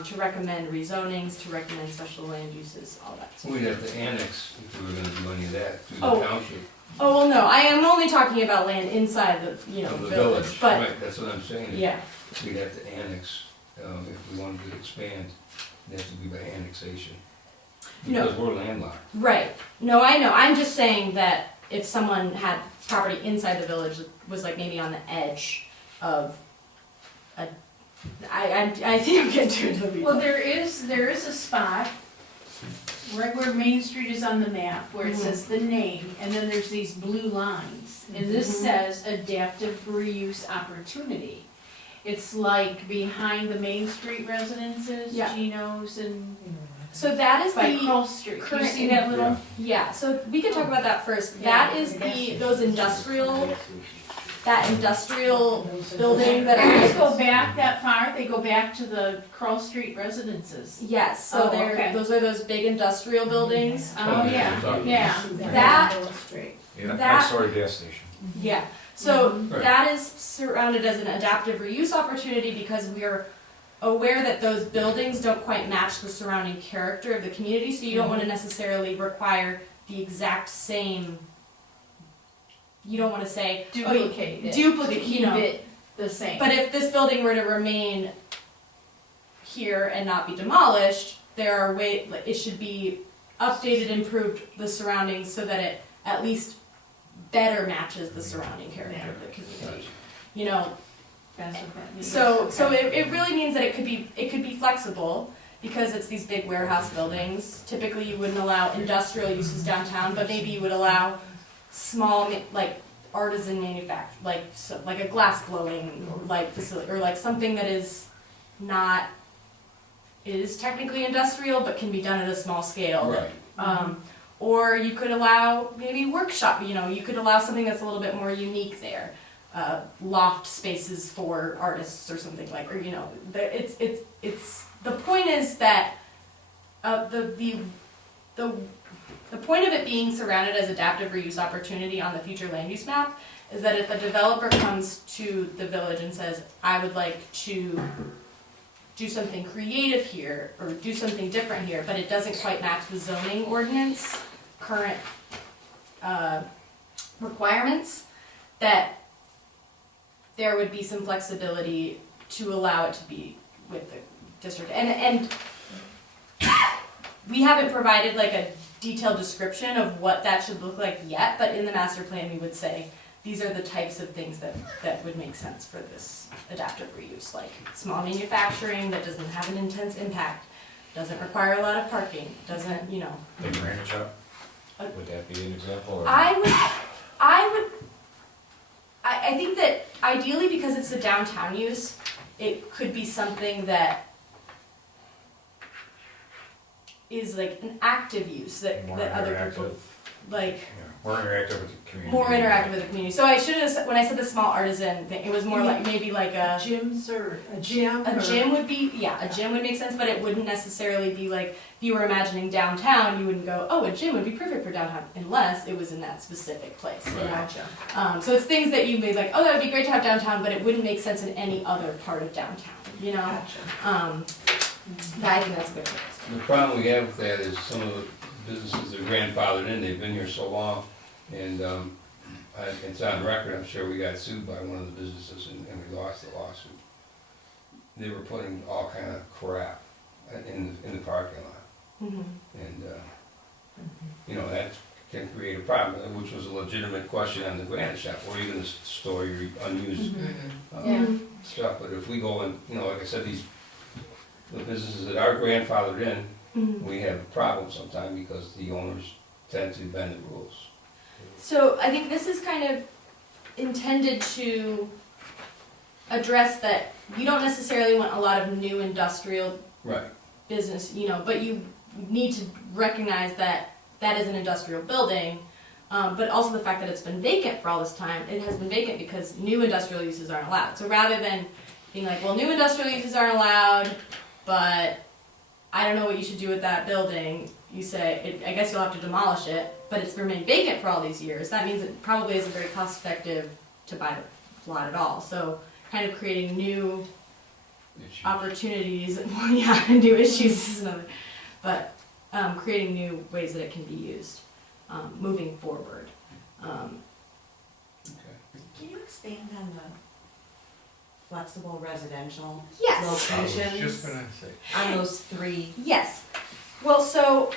to recommend rezonings, to recommend special land uses, all that. We'd have to annex if we were gonna do any of that to the township. Oh, well, no, I am only talking about land inside the, Of the village, but, Right, that's what I'm saying. yeah. We'd have to annex, if we wanted to expand, it'd have to be by annexation. No. Because we're landlocked. Right. No, I know. I'm just saying that if someone had property inside the village that was like maybe on the edge of a, I think I'm getting too into the weeds. Well, there is a spot, right where Main Street is on the map, where it says the name, and then there's these blue lines. And this says adaptive reuse opportunity. It's like behind the Main Street residences, Yeah. Geno's and So that is by the Crow Street. You current, see that little? yeah, so we can talk about that first. Yeah. That is those industrial building that They are. go back that far, they go back to the Crow Street residences. Yes, so Oh, okay. those are those big industrial buildings. Oh, yeah, yeah. That, Yeah, That- next door to gas station. yeah, so Right. that is surrounded as an adaptive reuse opportunity because we're aware that those buildings don't quite match the surrounding character of the community, so you don't want to necessarily require the exact same, you don't want to say, Duplicate it. duplicate, To keep it the same. But if this building were to remain here and not be demolished, there are it should be updated, improved the surroundings so that it at least better matches the surrounding character of the community. you know, That's what that means. so Okay. it really means that it could be flexible, because it's these big warehouse buildings. Typically, you wouldn't allow industrial uses downtown, but maybe you would allow small, like artisan manufacture, like a glass blowing, like facility, or like something that is not, it is technically industrial, but can be done at a small scale. Right. Or you could allow maybe workshop, you know, you could allow something that's a little bit more unique there. Loft spaces for artists or something like, or you know, it's the point is that the point of it being surrounded as adaptive reuse opportunity on the future land use map is that if a developer comes to the village and says, I would like to do something creative here or do something different here, but it doesn't quite match the zoning ordinance current requirements, that there would be some flexibility to allow it to be with the district. And we haven't provided like a detailed description of what that should look like yet, but in the master plan we would say these are the types of things that would make sense for this adaptive reuse, like small manufacturing that doesn't have an intense impact, doesn't require a lot of parking, doesn't, you know. The granite shop, would that be an example? Or? I think that ideally, because it's a downtown use, it could be something that is like an active use that other people, like, More interactive with the community. more interactive with the community. So I should have, when I said the small artisan thing, it was more like maybe like a Gyms or a gym? a gym would be, a gym would make sense, but it wouldn't necessarily be like, if you were imagining downtown, you wouldn't go, oh, a gym would be perfect for downtown, unless it was in that specific place, you know? Gotcha. So it's things that you made like, oh, that would be great to have downtown, but it wouldn't make sense in any other part of downtown, you know? Gotcha. I think that's a good point. The problem we have with that is some of the businesses that are grandfathered in, they've been here so long, and it's on record, I'm sure we got sued by one of the businesses and we lost the lawsuit. They were putting all kind of crap in the parking lot, Mm-hmm. and, you know, that can create a problem, which was a legitimate question on the granite shop, where are you gonna store your unused stuff? But if we go and, you know, like I said, the businesses that are grandfathered in, Mm-hmm. we have a problem sometimes because the owners tend to bend the rules. So I think this is kind of intended to address that we don't necessarily want a lot of new industrial Right. business, you know, but you need to recognize that that is an industrial building, but also the fact that it's been vacant for all this time. It has been vacant because new industrial uses aren't allowed. So rather than being like, well, new industrial uses aren't allowed, but I don't know what you should do with that building, you say, I guess you'll have to demolish it, but it's remained vacant for all these years. That means it probably isn't very cost effective to buy the lot at all. So kind of creating new opportunities, new issues is another, but creating new ways that it can be used moving forward. Okay. Can you expand on the flexible residential Yes. locations? say. On those three? Yes. Well, so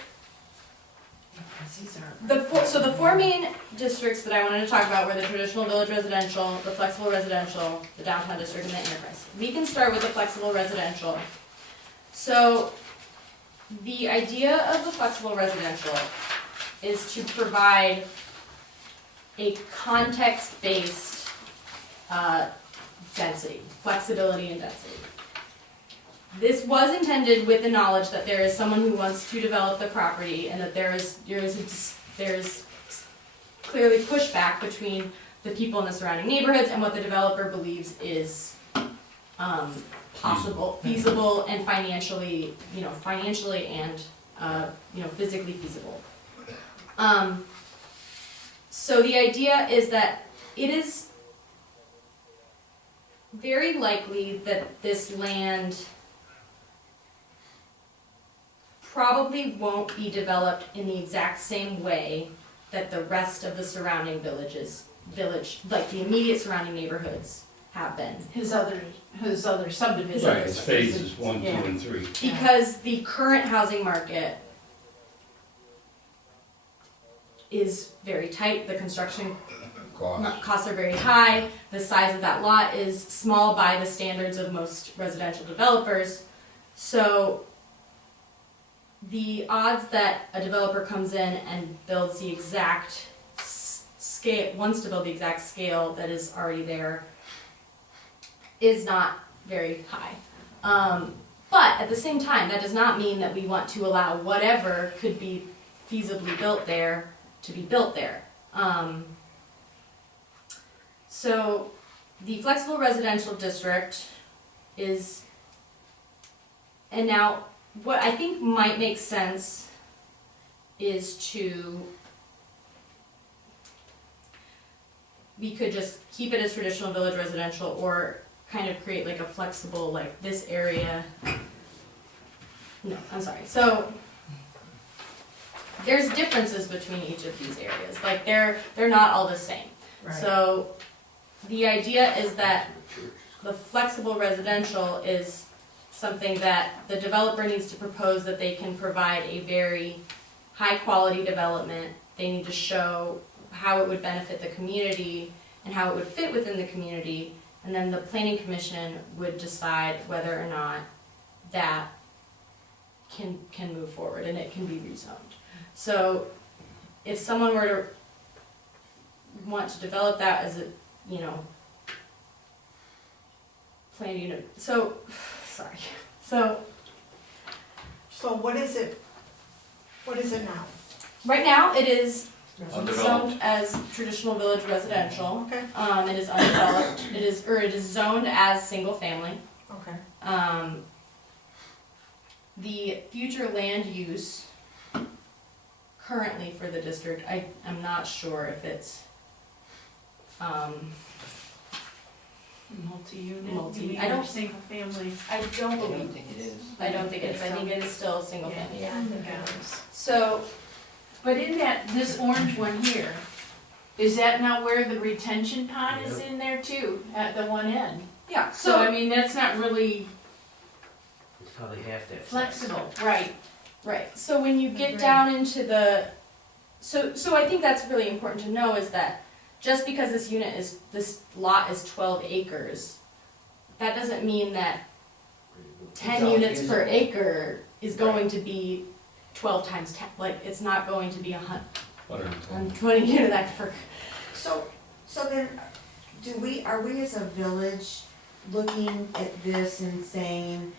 the four main districts that I wanted to talk about were the traditional village residential, the flexible residential, the downtown district, and the enterprise. We can start with the flexible residential. So the idea of the flexible residential is to provide a context-based density, flexibility and density. This was intended with the knowledge that there is someone who wants to develop the property and that there is clearly pushback between the people in the surrounding neighborhoods and what the developer believes is possible, feasible, and financially and physically feasible. So the idea is that it is very likely that this land probably won't be developed in the exact same way that the rest of the surrounding like the immediate surrounding neighborhoods have been. His other subdivisions. Right, it's phases 1, 2, Yeah. and 3. Because the current housing market is very tight, the construction Cost. costs are very high, the size of that lot is small by the standards of most residential developers. So the odds that a developer comes in and builds the exact scale, wants to build the exact scale that is already there is not very high. But at the same time, that does not mean that we want to allow whatever could be feasibly built there to be built there. So the flexible residential district is, and now what I think might make sense is we could just keep it as traditional village residential or kind of create like a flexible, like this area. No, I'm sorry. So there's differences between each of these areas. Like they're not all the same. So the idea is that the flexible residential is something that the developer needs to propose that they can provide a very high quality development. They need to show how it would benefit the community and how it would fit within the community, and then the planning commission would decide whether or not that can move forward and it can be rezoned. So if someone were to want to develop that as a, you know, planned unit, so, sorry, so what is it? What is it now? right now it is Undeveloped. zoned as traditional village residential. Okay, It is undeveloped, it is zoned as single family. okay. The future land use currently for the district, I'm not sure if it's, Multi-unit, I don't- single family. I don't I believe, don't think it is. I don't think it is, I think it is still single Yeah, family. yeah, I think it is. So, But in that, this orange one here, is that not where the retention pond is in there too, at the one end? yeah, So I so, mean, that's not really It's probably half that size. flexible. right, so when you get down into the, so I think that's really important to know is that just because this lot is 12 acres, that doesn't mean that 10 all units per usable. acre is going to be 12 times 10, like, it's not going to be 120 units per. So then, are we as a village looking at this and saying,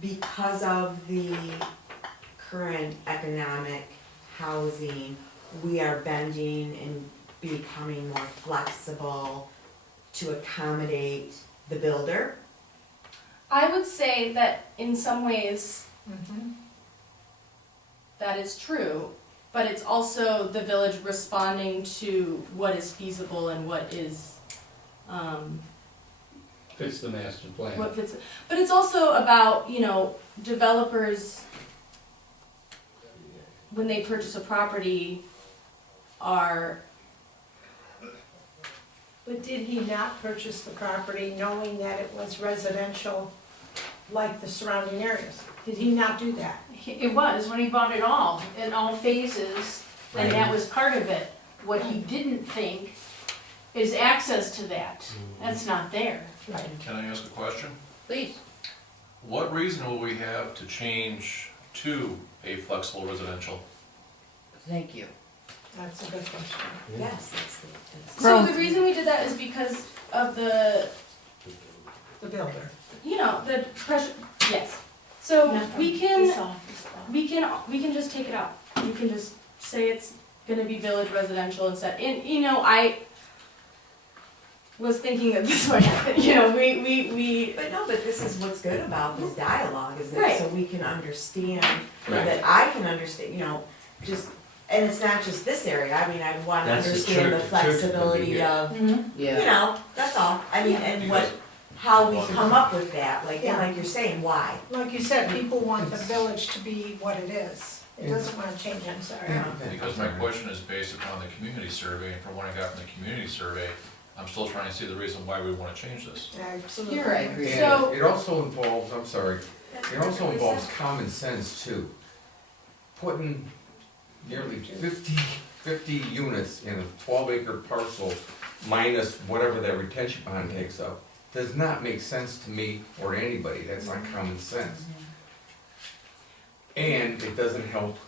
because of the current economic housing, we are bending and becoming more flexible to accommodate the builder? I would say that in some ways, that is true, but it's also the village responding to what is feasible and what is, Fits the master plan. what fits. But it's also about, you know, developers, when they purchase a property, are, But did he not purchase the property knowing that it was residential like the surrounding areas? Did he not do that? It was, when he bought it all, in all phases, and that was part of it. What he didn't think is access to that. That's not there. Can I ask a question? Please. What reason will we have to change to a flexible residential? Thank you. That's a good question. Yes, that's so the reason we did that is because of the, The builder. you know, the pressure, yes. So we can, This office stuff. we can just take it out. You can just say it's gonna be village residential instead. And, you know, I was thinking that this might happen, you know, we. But this is what's good about this dialogue, is Right. that so we can understand, Right. that I can understand, you know, just, and it's not just this area, I mean, I wanna That's the understand the church- the church could be flexibility here. of, Yeah. you know, that's all, I mean, and what, how we come up with that, like, and Yeah. like you're saying, why? Like you said, people want the village to be what it is. It doesn't want to change, I'm sorry. Because my question is based upon the community survey, and from what I got from the community survey, I'm still trying to see the reason why we wanna change this. Absolutely. You're right. agree. So- It also involves, I'm sorry, it also involves common sense too. Putting nearly 50 50 units in a 12-acre parcel minus whatever that retention pond takes up does not make sense to me or to anybody. That's not common sense. And it doesn't help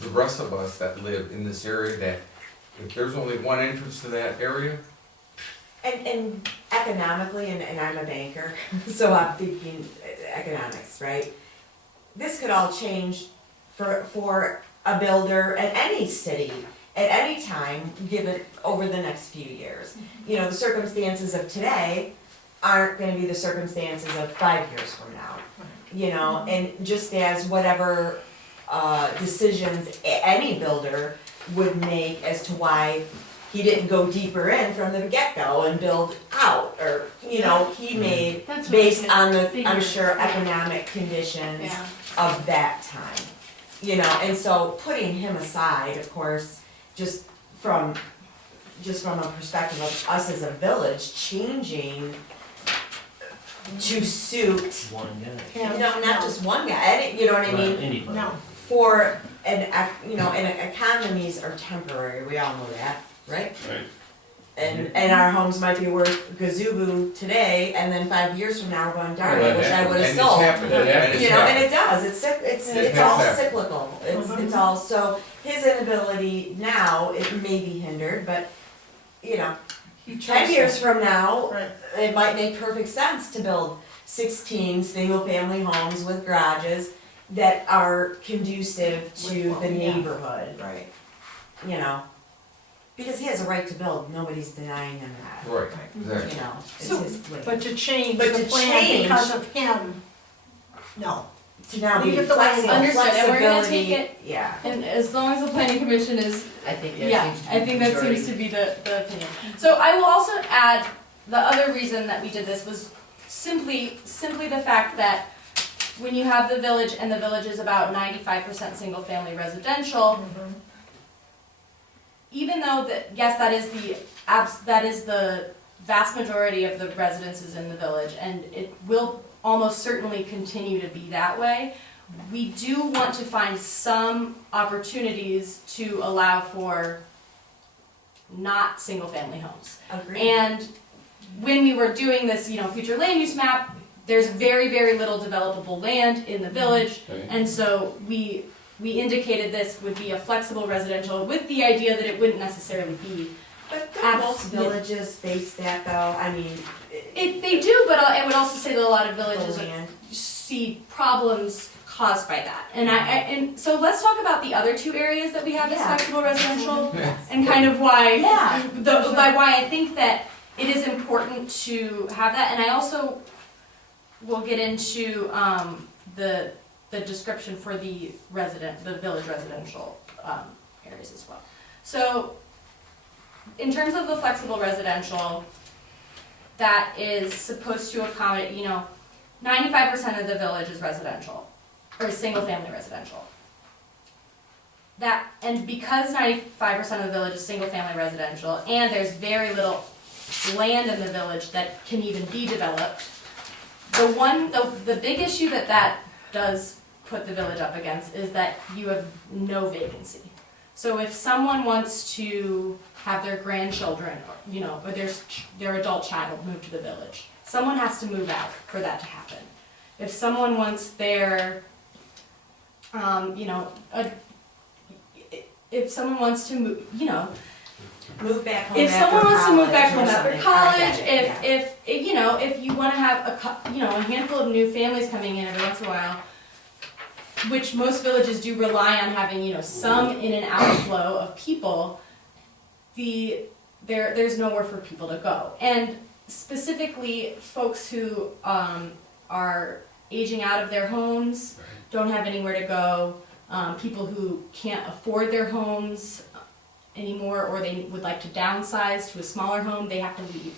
the rest of us that live in this area, that if there's only one entrance to that area, And economically, and I'm a banker, so I'm thinking economics, right? This could all change for a builder at any city, at any time, given over the next few years. You know, the circumstances of today aren't gonna be the circumstances of 5 years from now. You know, and just as whatever decisions any builder would make as to why he didn't go deeper in from the get-go and build out, or, you know, he made That's what based I on the, figured. I'm sure, economic conditions Yeah. of that time. You know, and so putting him aside, of course, just from a perspective of us as a village changing to suit, One guy. Yeah. no, not just one guy, you know what I mean? Anybody. No, For you know, and economies are temporary, we all know that, right? Right. And our homes might be worth gazoo today, and then 5 years from now, we're going, darn, I that wish I happened. would've And it's sold. happened. And it's You know, and happened. it does, it's all has happened. cyclical, it's all, so his inability now, it may be hindered, but, you know, 10 years from now, right. it might make perfect sense to build 16 single-family homes with garages that are conducive to With- the yeah. neighborhood, Right. you know? Because he has a right to build, nobody's denying him that, right, you exactly. know, it's So, his right. But to change But the to plan change- because of him, no. To now be Leave it the way it is. flexible, Understood, and we're gonna flexibility, take it- yeah. And as long as the planning commission is, I think that yeah, seems to be I think that majority. seems to be the opinion. So I will also add, the other reason that we did this was simply the fact that when you have the village, and the village is about 95% single-family residential, even though yes, that is the vast majority of the residences in the village, and it will almost certainly continue to be that way, we do want to find some opportunities to allow for not single-family homes. Agreed. And when we were doing this, future land use map, there's very, very little developable land in the village, Okay. and so we indicated this would be a flexible residential with the idea that it wouldn't necessarily be. But don't most villages face that though, I mean, They do, but I would also say that a lot of the villages land. see problems caused by that. And so let's talk about the other two areas that we have as Yeah. flexible residential, Yes. and kind of why Yeah. why I think that it is important to have that. And I also will get into the description for the village residential areas as well. So in terms of the flexible residential, that is supposed to accommodate, 95% of the village is residential, or single-family residential. And because 95% of the village is single-family residential, and there's very little land in the village that can even be developed, the big issue that does put the village up against is that you have no vacancy. So if someone wants to have their grandchildren, or their adult child move to the village, someone has to move out for that to happen. If someone wants their, if someone wants to move, Move back home if after someone wants to move back home college or after something. I college, get it, yeah. if you want to have a handful of new families coming in every once in a while, which most villages do rely on having, some in and outflow of people, there's nowhere for people to go. And specifically, folks who are aging out of their homes, don't have anywhere to go, people who can't afford their homes anymore, or they would like to downsize to a smaller home, they have to leave.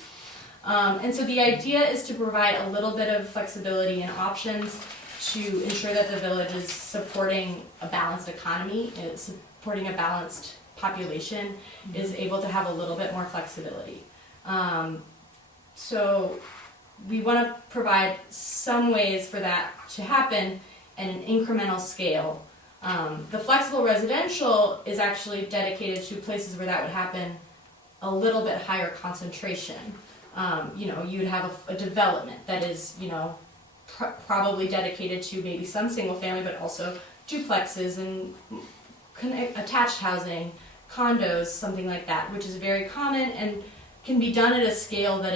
And so the idea is to provide a little bit of flexibility and options to ensure that the village is supporting a balanced economy, is supporting a balanced population, is able to have a little bit more flexibility. So we want to provide some ways for that to happen at an incremental scale, The flexible residential is actually dedicated to places where that would happen a little bit higher concentration. You know, you'd have a development that is, you know, probably dedicated to maybe some single family, but also duplexes and attached housing, condos, something like that, which is very common and can be done at a scale that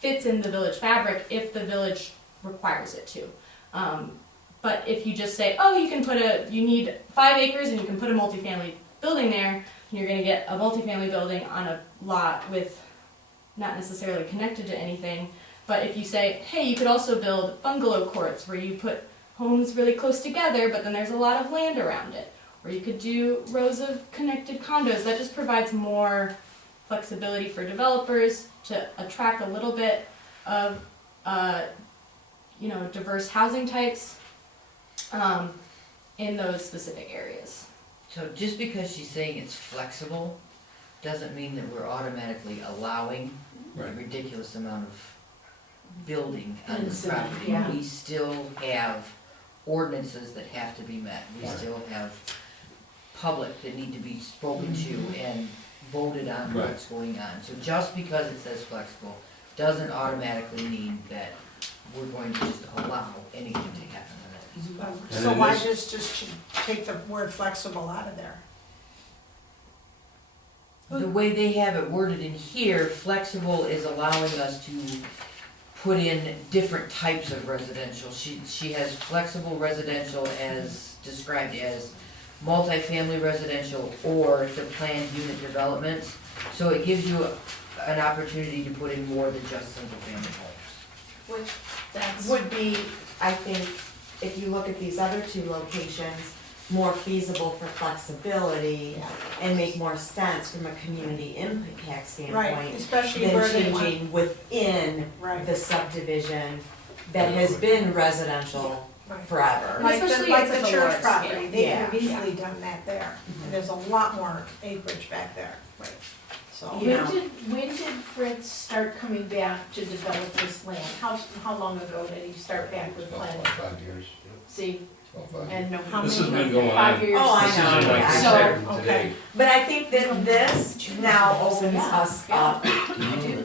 fits in the village fabric if the village requires it to. But if you just say, oh, you need 5 acres and you can put a multifamily building there, and you're gonna get a multifamily building on a lot with not necessarily connected to anything. But if you say, hey, you could also build bungalow courts where you put homes really close together, but then there's a lot of land around it. Or you could do rows of connected condos. That just provides more flexibility for developers to attract a little bit of, you know, diverse housing types in those specific areas. So just because she's saying it's flexible, doesn't mean that we're automatically allowing a Right. ridiculous amount of building on the Density, property. yeah. We still have ordinances that have to be met. We Right. still have public that need to be spoken to and voted on Right. what's going on. So just because it says flexible, doesn't automatically mean that we're going to just allow anything to happen on it. So why just take the word flexible out of there? The way they have it worded in here, flexible is allowing us to put in different types of residential. She has flexible residential as described as multifamily residential or the planned unit developments. So it gives you an opportunity to put in more than just single family homes. Which That's, would be, I think, if you look at these other 2 locations, more feasible for flexibility and make more sense from a community impact Right, standpoint especially than where they want, changing within right, the subdivision that has been residential right. forever. Like the, Especially like if the it's a church large property, scale. they Yeah. could have easily done that there, and there's a lot more acreage back there, right, so. You know. when did Fritz start coming back to develop this land? How long ago did he start back with About planning? 5 years. See, 5 years. and no. How This has many- been going 5 on. years. Oh, I This know. isn't like yeah. we So- said Okay. today. But I think that this now opens us up Yeah.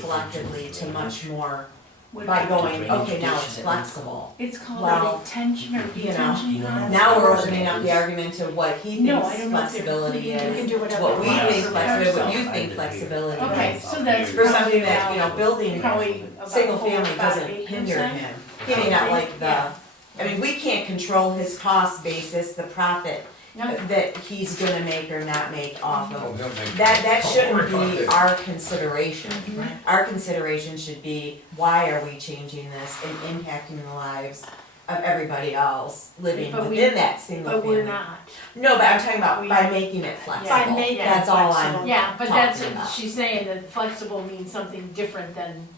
collectively to much more What by about- going, okay, now it's flexible. It's called Well, a retention or you know, detention pond. Now we're opening up the argument to what he No, thinks I don't know if they're- flexibility You can is, do to whatever. what we you want. think flexibility, what you So- think flexibility Okay, is. so that's For something that, you know, building probably about single 4 or family 5 doesn't acres hinder then? him. He may not like the, Yeah. I mean, we can't control his cost basis, the profit No, that he's gonna make or not make off Oh, of. they'll make- That Don't shouldn't worry about be it. our consideration. Right. Our consideration should be, why are we changing this and impacting the lives of everybody else living But we- within that single but we're family? not. No, but I'm talking about We- by making it flexible. By making it That's all flexible. I'm, Yeah, but that's, talking about. she's saying that flexible means something different than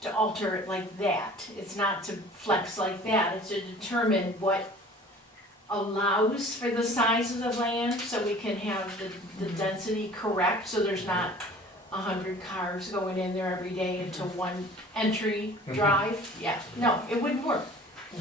to alter it like that. It's not to flex like that, it's to determine what allows for the size of the land, so we can have the density correct, so there's not 100 cars going in there every day into one entry drive. Yeah, no, it wouldn't work,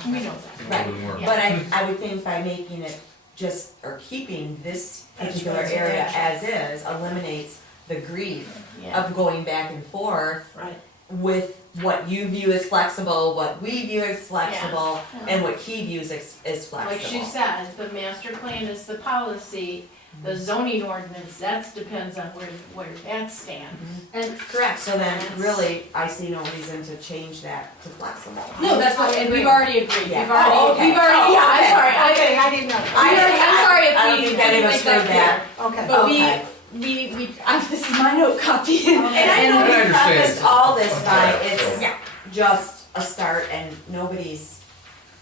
we know that. Right. Wouldn't work. Yeah. but I would think by making it just, or keeping this As particular area residential. as is, eliminates the grief Yeah, of going back and forth Right, with what you view as flexible, what we view as flexible, Yeah. and what he views as flexible. like she said, the master plan is the policy, the zoning ordinance, that depends on where that stands. And correct, so then really, I see no reason to change that to flexible. No, that's what, and we've already agreed, Yeah. we've already, Oh, okay. we've already, yeah, I'm sorry, okay, I didn't know. I'm sorry if I don't we think any of didn't us make that heard that. Okay. But Okay. this is my note copy. And I know I we understand. prefaced all this by, Okay, it's so- just a start and nobody's,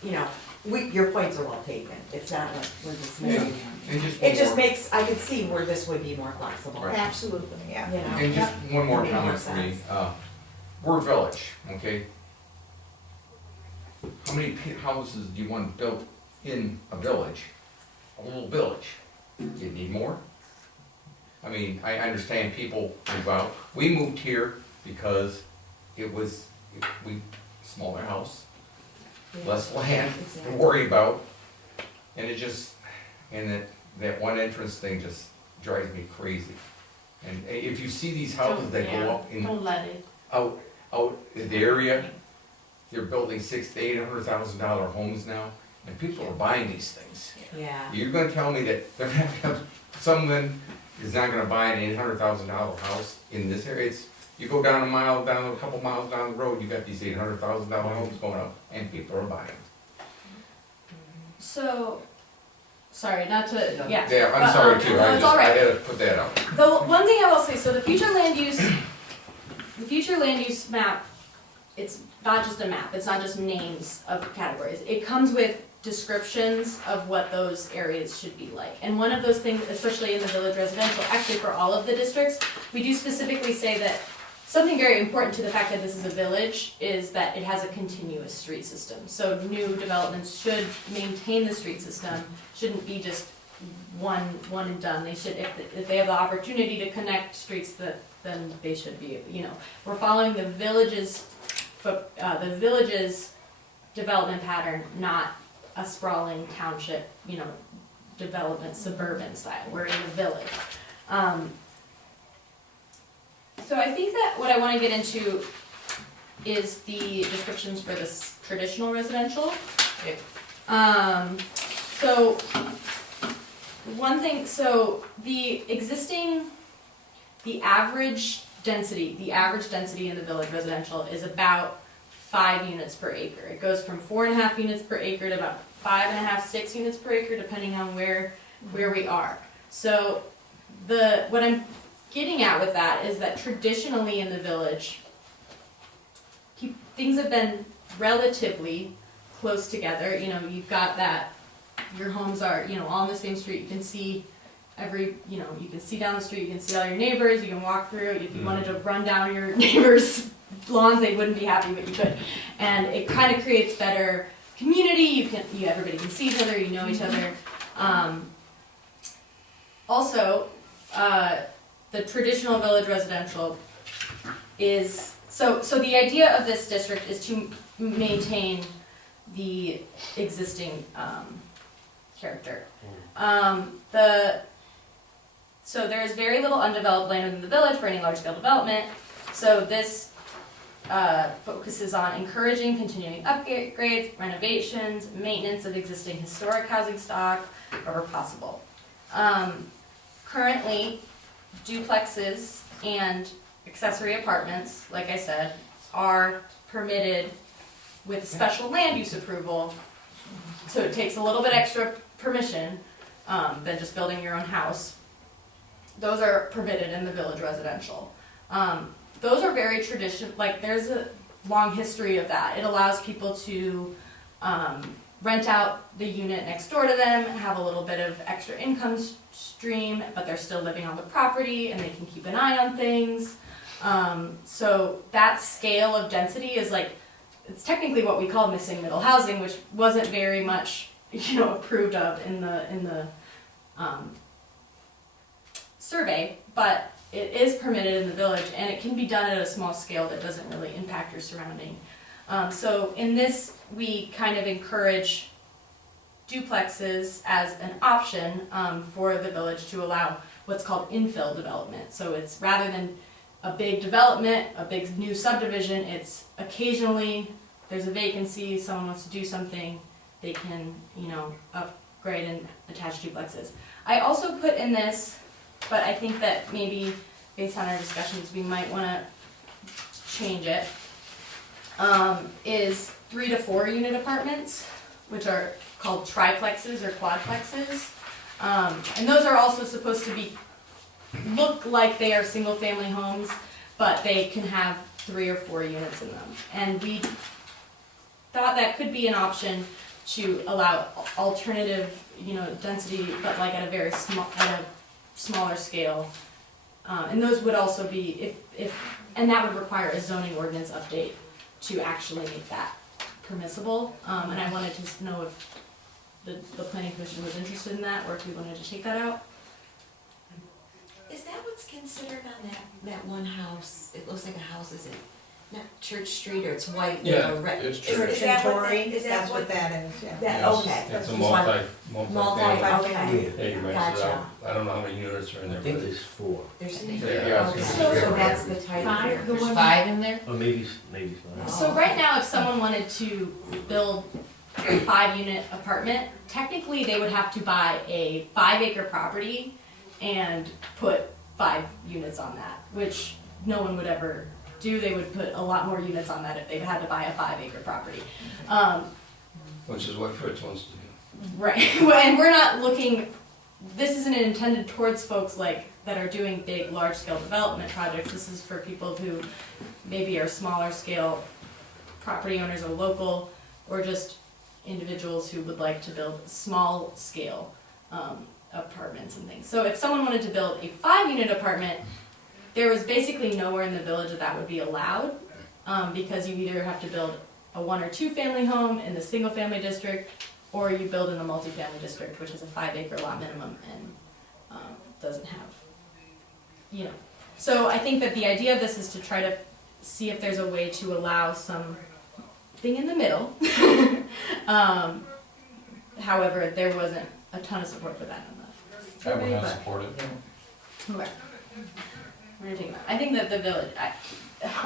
you know, your points are well taken. It's not like we're just Yeah. missing. And just It one just more- makes, I could see where this would be more flexible, Right. Absolutely, yeah. you know? And just one more Made more comment for me, sense. we're village, okay? How many houses do you want built in a village? A little village, you need more? I mean, I understand people move out, we moved here because it was, smaller house, less land to Exactly. worry about. And it just, and that one entrance thing just drives me crazy. And if you see these houses that go up in, Don't let it. out in the area, they're building $600,000 to $800,000 homes now, and people are buying these things. Yeah. You're gonna tell me that they're not gonna, someone is not gonna buy an $800,000 house in this area? It's, you go down a couple miles down the road, you got these $800,000 homes going up, and people are buying. So, sorry, not to, yeah. Yeah, I'm But, sorry too, no, I it's just, all I right. had to put that out. The one thing I will say, so the future land use map, it's not just a map, it's not just names of categories. It comes with descriptions of what those areas should be like. And one of those things, especially in the village residential, actually for all of the districts, we do specifically say that something very important to the fact that this is a village is that it has a continuous street system. So new developments should maintain the street system, shouldn't be just one and done. They should, if they have the opportunity to connect streets, then they should be, we're following the village's development pattern, not a sprawling township, development, suburban style. We're in the village. So I think that what I want to get into is the descriptions for this traditional residential. So one thing, so the average density in the village residential is about 5 units per acre. It goes from 4.5 units per acre to about 5.5, 6 units per acre, depending on where we are. So what I'm getting at with that is that traditionally in the village, things have been relatively close together. You've got that, your homes are, all on the same street. You can see you can see down the street, you can see all your neighbors, you can walk through. If you wanted to run down your neighbors' lawns, they wouldn't be happy, but you could. And it kind of creates better community. Everybody can see each other, you know each other. Also, the traditional village residential is, so the idea of this district is to maintain the existing character. So there is very little undeveloped land within the village for any large-scale development. So this focuses on encouraging continuing upgrades, renovations, maintenance of existing historic housing stock, wherever possible. Currently, duplexes and accessory apartments, like I said, are permitted with special land use approval. So it takes a little bit extra permission than just building your own house. Those are permitted in the village residential. Those are very traditional, there's a long history of that. It allows people to rent out the unit next door to them, have a little bit of extra income stream, but they're still living on the property and they can keep an eye on things. So that scale of density is it's technically what we call missing middle housing, which wasn't very much, approved of in the survey, but it is permitted in the village and it can be done at a small scale that doesn't really impact your surrounding. So in this, we kind of encourage duplexes as an option for the village to allow what's called infill development. So it's rather than a big development, a big new subdivision, it's occasionally there's a vacancy, someone wants to do something, they can, upgrade and attach duplexes. I also put in this, but I think that maybe based on our discussions, we might want to change it, is 3 to 4 unit apartments, which are called triplexes or quadplexes. And those are also supposed to look like they are single family homes, but they can have 3 or 4 units in them. And we thought that could be an option to allow alternative, density, but at a very smaller scale. And those would also be, and that would require a zoning ordinance update to actually make that permissible. And I wanted to know if the planning commission was interested in that, or if we wanted to take that out. Is that what's considered on that one house? It looks like a house, is it not Church Street, or it's white with Yeah, a red? it's is- Church. Is that what Tory, that, is that that's what? what that is, yeah. That, Yes. okay. It's a Just one- multi-family. okay. Hey, right, Gotcha. I don't know how many units are in I there, think but there's 4, There's, Yeah. okay, Yeah. so that's the type Five. here. There's 5 in there? or maybe 5. So right now, if someone wanted to build a 5-unit apartment, technically they would have to buy a 5-acre property and put 5 units on that, which no one would ever do. They would put a lot more units on that if they had to buy a 5-acre property. which is what Fritz wants to do. Right, Well, and we're not looking, this isn't intended towards folks like, that are doing big, large-scale development projects. This is for people who maybe are smaller scale property owners or local, or just individuals who would like to build small scale apartments and things. So if someone wanted to build a 5-unit apartment, there was basically nowhere in the village that would be allowed, because you either have to build a 1 or 2 family home in the single family district, or you build in the multifamily district, which is a 5-acre lot minimum and doesn't have, you know. So I think that the idea of this is to try to see if there's a way to allow some thing in the middle. However, there wasn't a ton of support for that on the I would not but- support it. Okay. We're gonna take it out. I think that the village,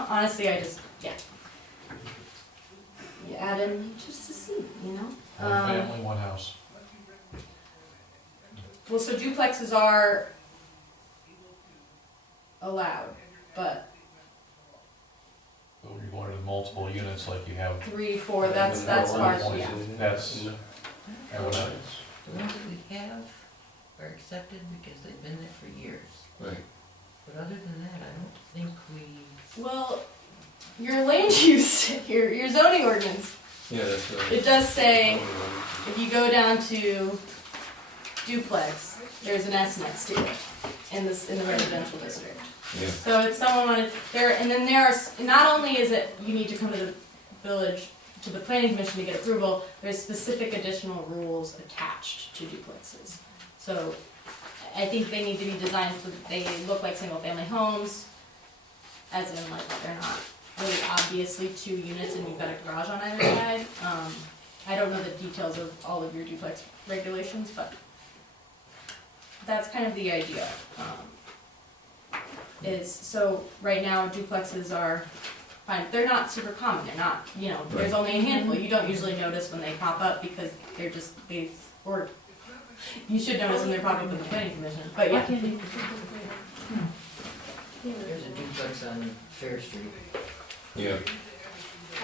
honestly, I just, yeah. You add in just to see, you know? One family, one house. Well, so duplexes are allowed, but But we wanted multiple units like you have, 3, 4, that's hard, yeah. that's, I would not, The ones that we have are accepted because they've been there for years. Right. But other than that, I don't think we, Well, your land use, your zoning ordinance, Yeah, that's it does say, if you go down to duplex, there's an S next to it in the residential district. yeah. So if someone wanted, and then there are, not only is it, you need to come to the village, to the planning commission to get approval, there's specific additional rules attached to duplexes. So I think they need to be designed so that they look like single-family homes, as in like, they're not really obviously 2 units and you've got a garage on either side. I don't know the details of all of your duplex regulations, but that's kind of the idea. So right now duplexes are fine, they're not super common, they're not, you know, there's only a handful, you don't usually notice when they pop up because they're just, or you should notice when they pop up in the planning commission, but yeah. there's a duplex on Fair Street. Yeah.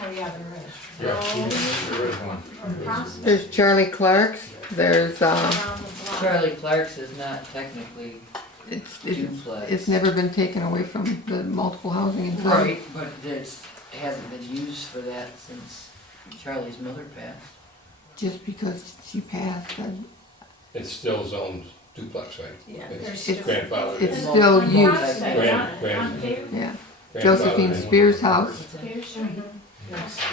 Oh, yeah, there is. Yeah, there is one. There's Charlie Clark's, there's, Around the block. Charlie Clark's is not technically it's duplex. never been taken away from the multiple housing in town. Right, but it hasn't been used for that since Charlie's mother passed. Just because she passed, and It's still zoned duplex, right? Yeah, It's there's grandfathered. it's in. still On used, both sides. yeah. Grandfathered Josephine in. Spears' house, Next to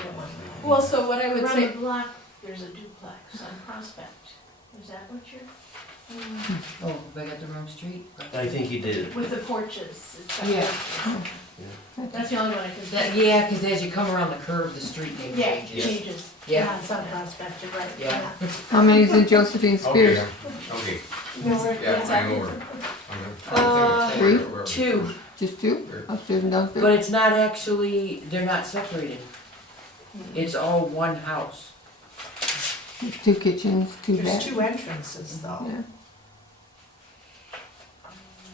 the one. Well, so what I would Around say, the block, there's a duplex on Prospect. Is that what you're? Oh, have I got the wrong street? I think you did. With the porches. It's that Yeah. one. That's the only one I can That, think yeah, cause as you come around the curve, the street name of. Yeah, changes. changes. Yeah, It's on Prospect, you're right. yeah. how many's in Josephine Okay, Spears? okay, No, we're- yeah, that's I'm it. over. I'm Three? where- 2, Just 2, upstairs and downstairs? but it's not actually, they're not separated. It's all one house. 2 kitchens, 2 There's baths. 2 entrances though. Yeah.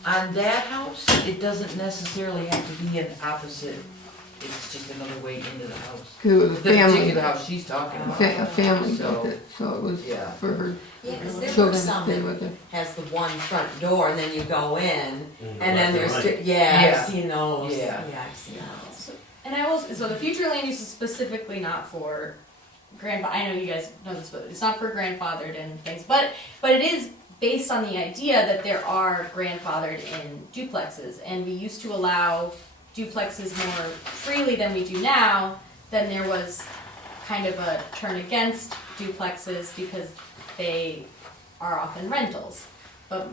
On that house, it doesn't necessarily have to be an opposite, it's just another way into the house. 'Cause it was a The family, particular house she's talking about. a family So, built it, so it was yeah. for her Yeah, cause there were children to some stay that with her. has the one front door and then you go in, and then Left there's, right. yeah, Yeah. I've seen those, Yeah. yeah, I've seen those. and I will, so the future land use is specifically not for I know you guys know this, but it's not for grandfathered and things, but it is based on the idea that there are grandfathered in duplexes, and we used to allow duplexes more freely than we do now. Then there was kind of a turn against duplexes because they are often rentals. But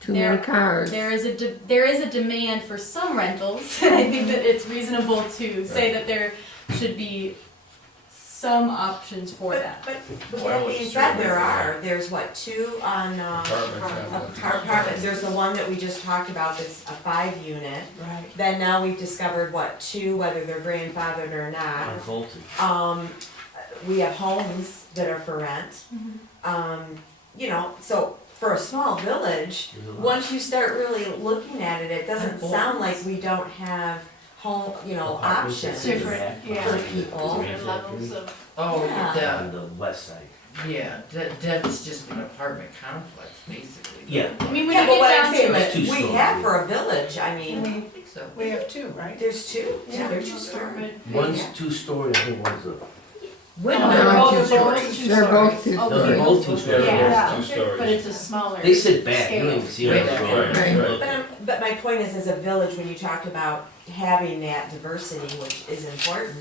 Too many there- cars. there is a demand for some rentals, and I think that it's reasonable to say that there should be some options for that. But with Why that would being Sir said, there River- are, there's what, two on, apartment, there's the one that we just talked about, that's a 5-unit. Right. Then now we've discovered, what, two, whether they're grandfathered or not. On Fulton. We have homes that are for rent. You know, so for a small village, There's a lot. once you start really looking at it, it doesn't And sound like we don't have home, Apartments options is Different, different. yeah. for people. Different levels of, Oh, Yeah. On the west side. that's just an apartment complex, basically. Yeah. I mean, when Yeah, you but get what down I'm to saying, it, but we two-story. have for a village, I mean, I think so. We have two, right? there's two, yeah, there's two apartment. One's 2-story, I think one's a. When No, they're they're all both- two they're stories. both They're both two Oh, No, they're stories. both 2-story. Yeah. Two stories. But it's a smaller. They sit back, you scale. don't even see Way them. back. Right. but my point is, as a village, when you talk about having that diversity, which is important,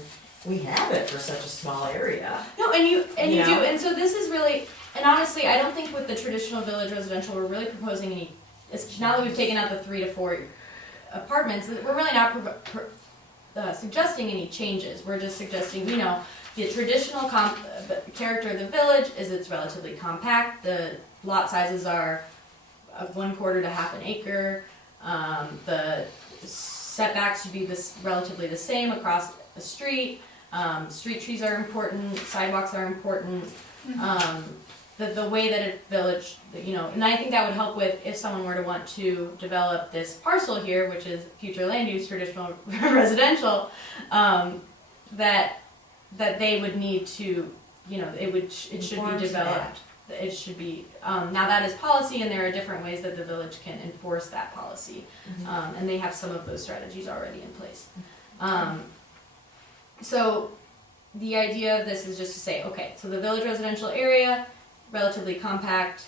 we have it for such a small area. No, and you You do, know? and so this is really, and honestly, I don't think with the traditional village residential, we're really proposing any. Now that we've taken out the 3 to 4 apartments, we're really not suggesting any changes. We're just suggesting, the traditional character of the village is it's relatively compact. The lot sizes are 1/4 to half an acre. The setbacks should be relatively the same across the street. Street trees are important, sidewalks are important. The way that a village, and I think that would help with if someone were to want to develop this parcel here, which is future land use, traditional residential, that they would need to, it should be Conform to developed. It should be, now that is policy, and there are different ways that the village can enforce that policy. And they have some of those strategies already in place. So the idea of this is just to say, okay, so the village residential area, relatively compact,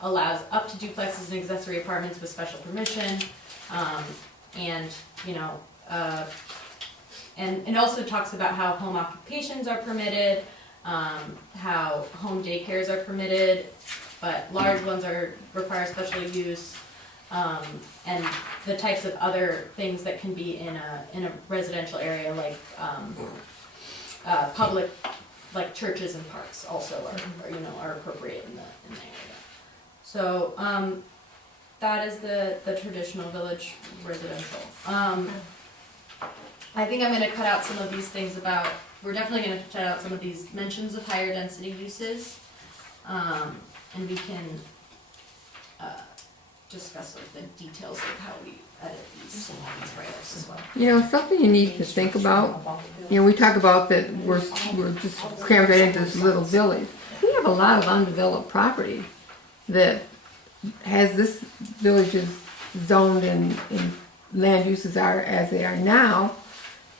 allows up to duplexes and accessory apartments with special permission, and, and it also talks about how home occupations are permitted, how home daycares are permitted, but large ones require special use, and the types of other things that can be in a residential area, like public, like churches and parks also are appropriate in the area. So that is the traditional village residential. I think I'm gonna cut out some of these things about, we're definitely gonna cut out some of these mentions of higher density uses. And we can discuss like the details of how we edit these write-ups as well. Something you need to think about, we talk about that we're just crammed right into this little village. We have a lot of undeveloped property that has this village is zoned and land uses are as they are now,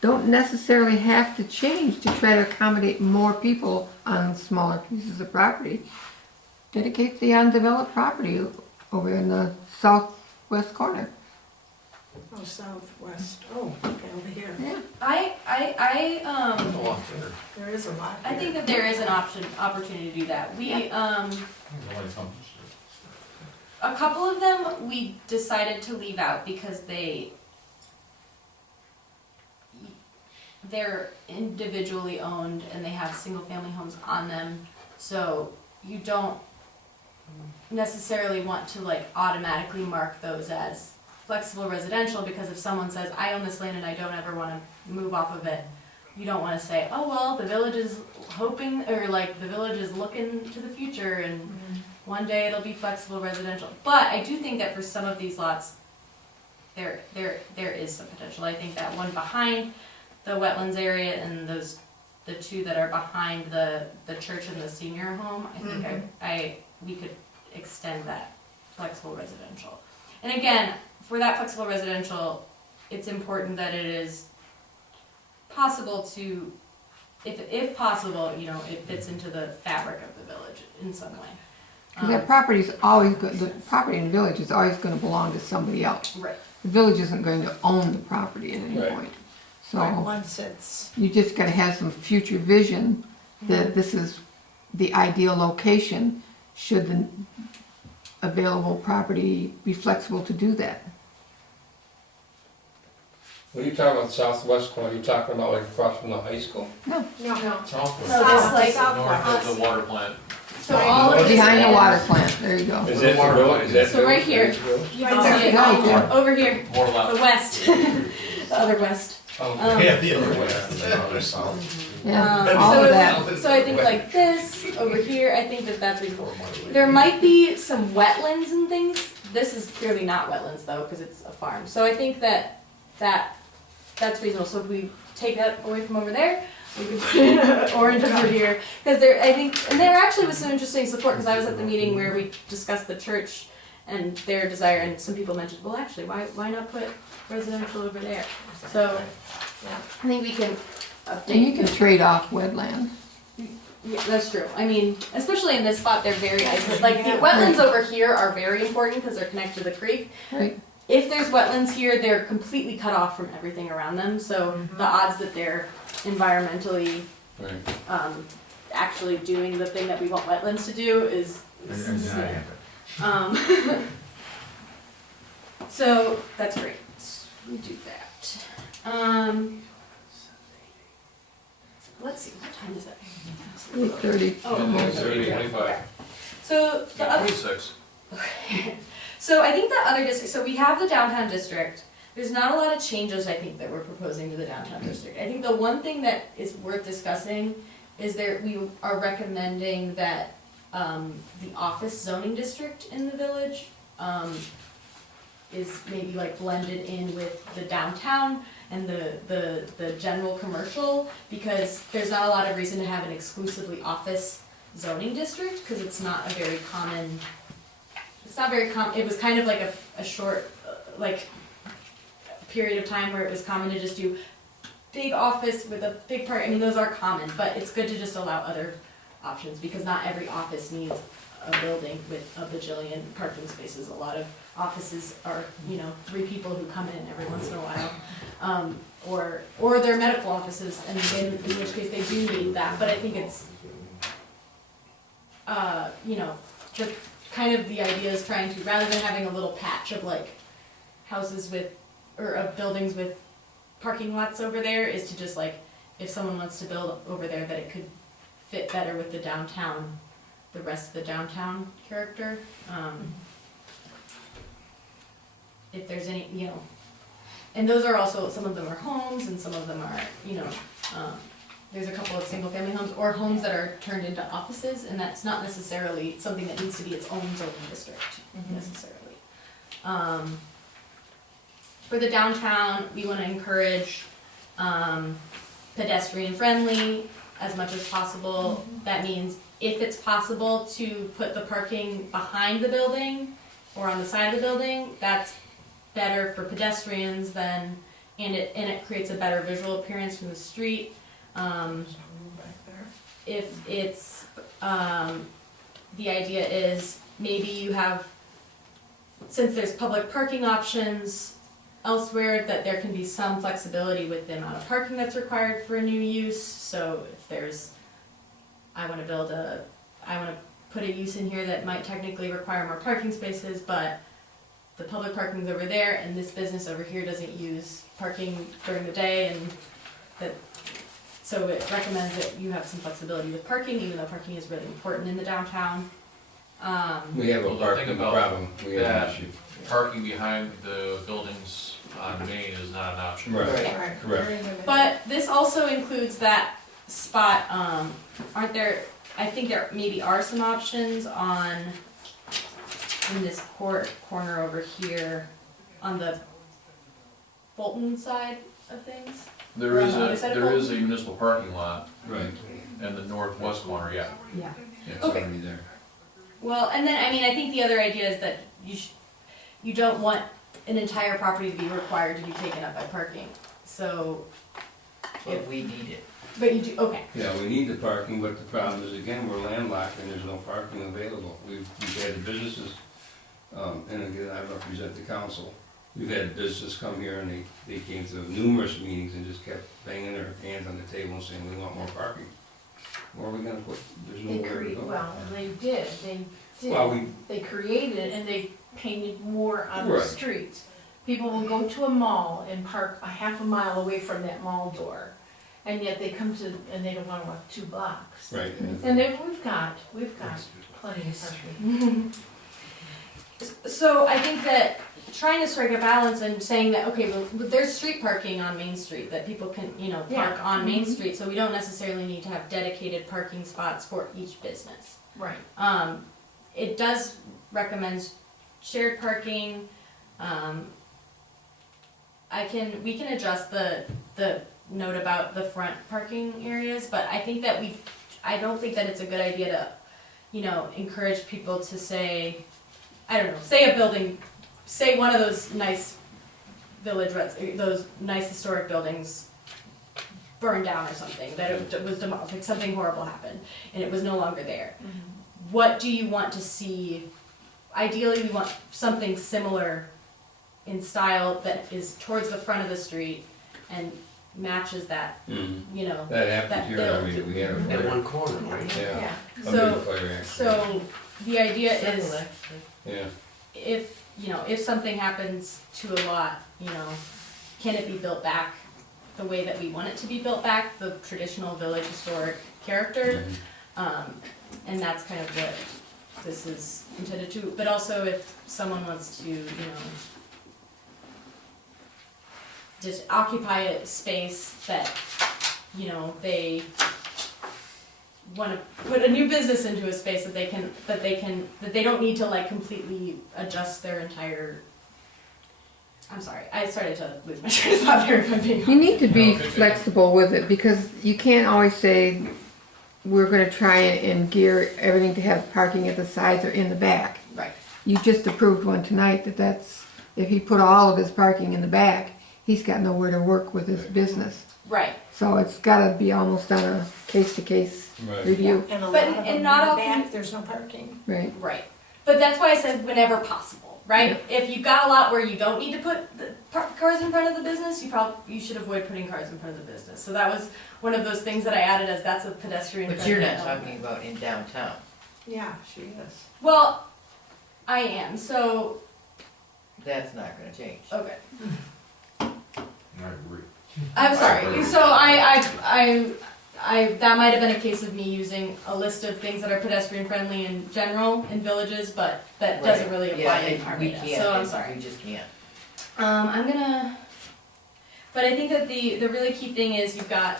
don't necessarily have to change to try to accommodate more people on smaller pieces of property. Dedicate the undeveloped property over in the southwest corner. Oh, southwest, oh, okay, over here. Yeah. There is a lot I here. think that there is an opportunity to do that. We, a couple of them, we decided to leave out because they're individually owned and they have single-family homes on them, so you don't necessarily want to like automatically mark those as flexible residential, because if someone says, I own this land and I don't ever want to move off of it, you don't want to say, oh, well, the village is hoping, or like the village is looking to the future and one day it'll be flexible residential. But I do think that for some of these lots, there is some potential. I think that one behind the wetlands area and the two that are behind the church and the senior home, I think we could extend that flexible residential. And again, for that flexible residential, it's important that it is possible to, if possible, it fits into the fabric of the village in some way. Because that property's always the property in the village is always going to belong to somebody else. Right. The village isn't going to own the property at any Right. point. So Once it's, you just got to have some future vision that this is the ideal location should available property be flexible to do that. When you talk about southwest corner, you talking about like across from the high school? No, No, Southwest. So this like, North of the water plant. so all of this behind the land- water plant, there you go. Is that the road, is that? So right here. You can see it Right there. over here, More the left. west, the other west. Yeah, the other way. Yeah, all of that. So I think like this, over here, I think that that's reasonable. There might be some wetlands and things. This is clearly not wetlands though, because it's a farm. So I think that's reasonable. So if we take that away from over there, we can put in orange over here. Because there, I think, and there actually was some interesting support, because I was at the meeting where we discussed the church and their desire, and some people mentioned, well, actually, why not put residential over there? So I think we can update. And you can trade off wetlands. Yeah, that's true. I mean, especially in this spot, they're very isolated. Like, the wetlands over here are very important because they're connected to the creek. Right. If there's wetlands here, they're completely cut off from everything around them, so the odds that they're environmentally, Right. actually doing the thing that we want wetlands to do is slim. So, that's great. We do that. Let's see, what time is it? 8:30. Oh, 25. So, the other. 26. So I think the other district, so we have the downtown district. There's not a lot of changes, I think, that we're proposing to the downtown district. I think the one thing that is worth discussing is we are recommending that the office zoning district in the village is maybe like blended in with the downtown and the general commercial, because there's not a lot of reason to have an exclusively office zoning district, because it's not a very common. It's not very common. It was kind of like a short, period of time where it was common to just do big office with a big part. I mean, those are common, but it's good to just allow other options, because not every office needs a building with a bajillion parking spaces. A lot of offices are, 3 people who come in every once in a while, or they're medical offices, and in which case they do need that. But I think it's, the idea is trying to, rather than having a little patch of like houses with, or of buildings with parking lots over there, is to just like, if someone wants to build over there, that it could fit better with the downtown, the rest of the downtown character. If there's any, and those are also, some of them are homes and some of them are, there's a couple of single-family homes or homes that are turned into offices, and that's not necessarily something that needs to be its own zoning district necessarily. For the downtown, we want to encourage pedestrian-friendly as much as possible. That means if it's possible to put the parking behind the building or on the side of the building, that's better for pedestrians than, and it creates a better visual appearance from the street. If it's, the idea is maybe you have, since there's public parking options elsewhere, that there can be some flexibility with the amount of parking that's required for a new use. So if there's, I wanna put a use in here that might technically require more parking spaces, but the public parking's over there and this business over here doesn't use parking during the day, and that, so it recommends that you have some flexibility with parking, even though parking is really important in the downtown. We have a Well, parking think about problem, we have that. an issue. Parking behind the buildings on Main is not an option. Right, correct. But this also includes that spot, aren't there, I think there maybe are some options in this corner over here, on the Fulton side of things. There is a municipal parking lot Right, in the northwest corner, yeah. Yeah. it's Okay. already there. Well, and then, I think the other idea is that you don't want an entire property to be required to be taken up by parking, so. If we need it. But you do, okay. Yeah, we need the parking, but the problem is, again, we're landlocked and there's no parking available. We've had the businesses, and again, I represent the council. We've had businesses come here and they came to numerous meetings and just kept banging their hands on the table and saying, we want more parking. Where are we gonna put, there's They nowhere to create, go. well, they did, Well, we, they created it and they painted more on the Right. streets. People will go to a mall and park a half a mile away from that mall door, and yet they come to, and they don't wanna walk 2 blocks. right. And then we've got plenty of parking. So I think that trying to strike a balance and saying that, okay, well, there's street parking on Main Street, that people can, you know, Yeah. park on Main Street, so we don't necessarily need to have dedicated parking spots for each business. Right. It does recommend shared parking. We can adjust the note about the front parking areas, but I think that I don't think that it's a good idea to, you know, encourage people to say, I don't know, say one of those nice those nice historic buildings burned down or something, that it was demolished, like something horrible happened, and it was no longer there. What do you want to see? Ideally, we want something similar in style that is towards the front of the street and matches that, you know, That happened that here, build. I mean, we had a At fire, one corner, right? yeah, a big So, fire accident. so the idea is, Several, actually. Yeah, if, you know, if something happens to a lot, you know, can it be built back the way that we want it to be built back, the traditional village historic character? And that's kind of what this is intended to, but also if someone wants to, you know, just occupy a space that, you know, they wanna put a new business into a space that they don't need to like completely adjust their entire. I'm sorry, I started to lose my train of thought there, if I'm being honest. You need to be Okay. flexible with it, because you can't always say, we're gonna try and gear everything to have parking at the sides or in the back. Right. You just approved one tonight that's, if he put all of his parking in the back, he's got nowhere to work with his business. Right. So it's gotta be almost on a case-to-case Right. review, And a But- lot of and them in not the all back, can- there's no parking. right? Right. But that's why I said whenever possible, right? If you've got a lot where you don't need to put the cars in front of the business, you should avoid putting cars in front of the business. So that was one of those things that I added as that's a pedestrian But friendly you're not element. talking about in downtown. Yeah, she is. Well, I am, so, That's not gonna change. okay. I agree. I'm I sorry. agree. So that might have been a case of me using a list of things that are pedestrian friendly in general in villages, but that doesn't really apply Yeah, in we Armada, can't, so I'm sorry. we just can't. But I think that the really key thing is you've got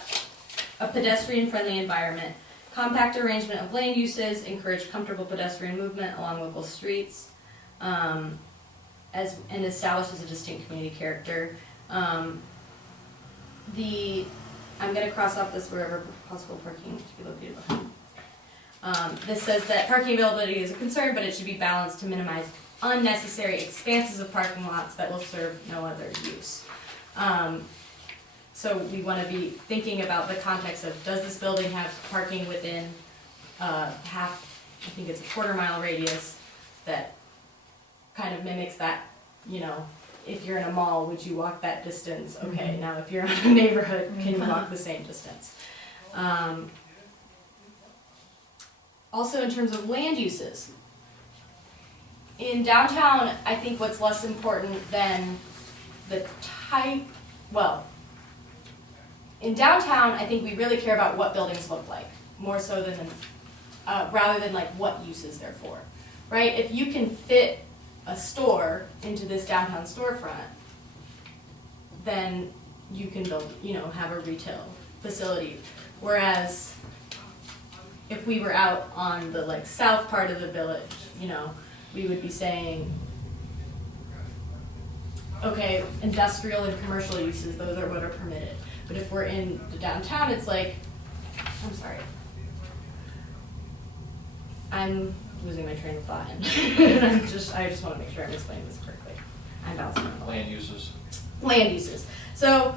a pedestrian friendly environment, compact arrangement of land uses, encourage comfortable pedestrian movement along local streets, and establishes a distinct community character. I'm gonna cross off this wherever possible parking should be located behind. This says that parking availability is a concern, but it should be balanced to minimize unnecessary expanses of parking lots that will serve no other use. So we wanna be thinking about the context of, does this building have parking within half, I think it's a quarter-mile radius that kind of mimics that, you know, if you're in a mall, would you walk that distance? Okay, now if you're in a neighborhood, can you walk the same distance? Also in terms of land uses. In downtown, I think what's less important than the type, well, in downtown, I think we really care about what buildings look like, more so than, rather than like what uses they're for, right? If you can fit a store into this downtown storefront, then you can build, you know, have a retail facility. Whereas if we were out on the like south part of the village, you know, we would be saying, okay, industrial and commercial uses, those are what are permitted. But if we're in the downtown, it's like, I'm sorry. I'm losing my train of thought, and I just want to make sure I'm explaining this correctly. I'm bouncing around. Land uses. Land uses. So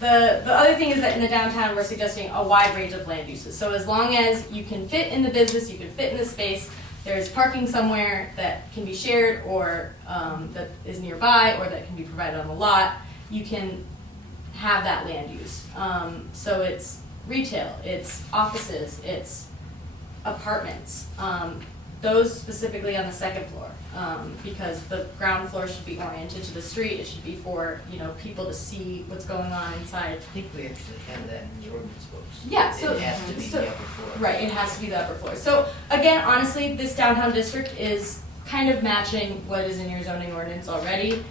the other thing is that in the downtown, we're suggesting a wide range of land uses. So as long as you can fit in the business, you can fit in the space, there's parking somewhere that can be shared or that is nearby or that can be provided on the lot, you can have that land use. So it's retail, it's offices, it's apartments. Those specifically on the second floor, because the ground floor should be oriented to the street, it should be for, you know, people to see what's going on inside. I think we actually have that in the ordinance books. Yeah, so- It has to be so- the upper floor. Right, it has to be the upper floor. So again, honestly, this downtown district is kind of matching what is in your zoning ordinance already.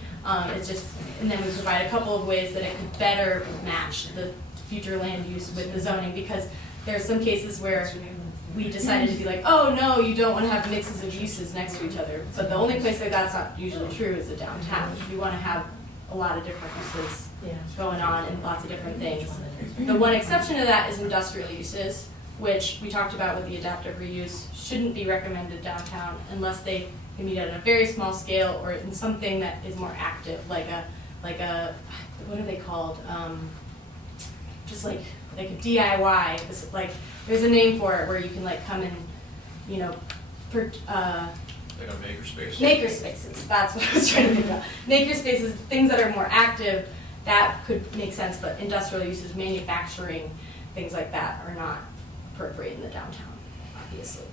It's just, and then we provide a couple of ways that it could better match the future land use with the zoning, because there are some cases where we decided to be like, oh no, you don't want to have mixes of uses next to each other. But the only place that that's not usually true is the downtown. You want to have a lot of different uses going on and lots of different things. The one exception to that is industrial uses, which we talked about with the adaptive reuse, shouldn't be recommended downtown unless they can be done at a very small scale or in something that is more active, like a, what are they called? Just like a DIY, this, like, there's a name for it where you can like come and, you know, Like a makerspace. maker spaces, that's what I was trying to think about. Maker spaces, things that are more active, that could make sense, but industrial uses, manufacturing, things like that are not appropriate in the downtown, obviously.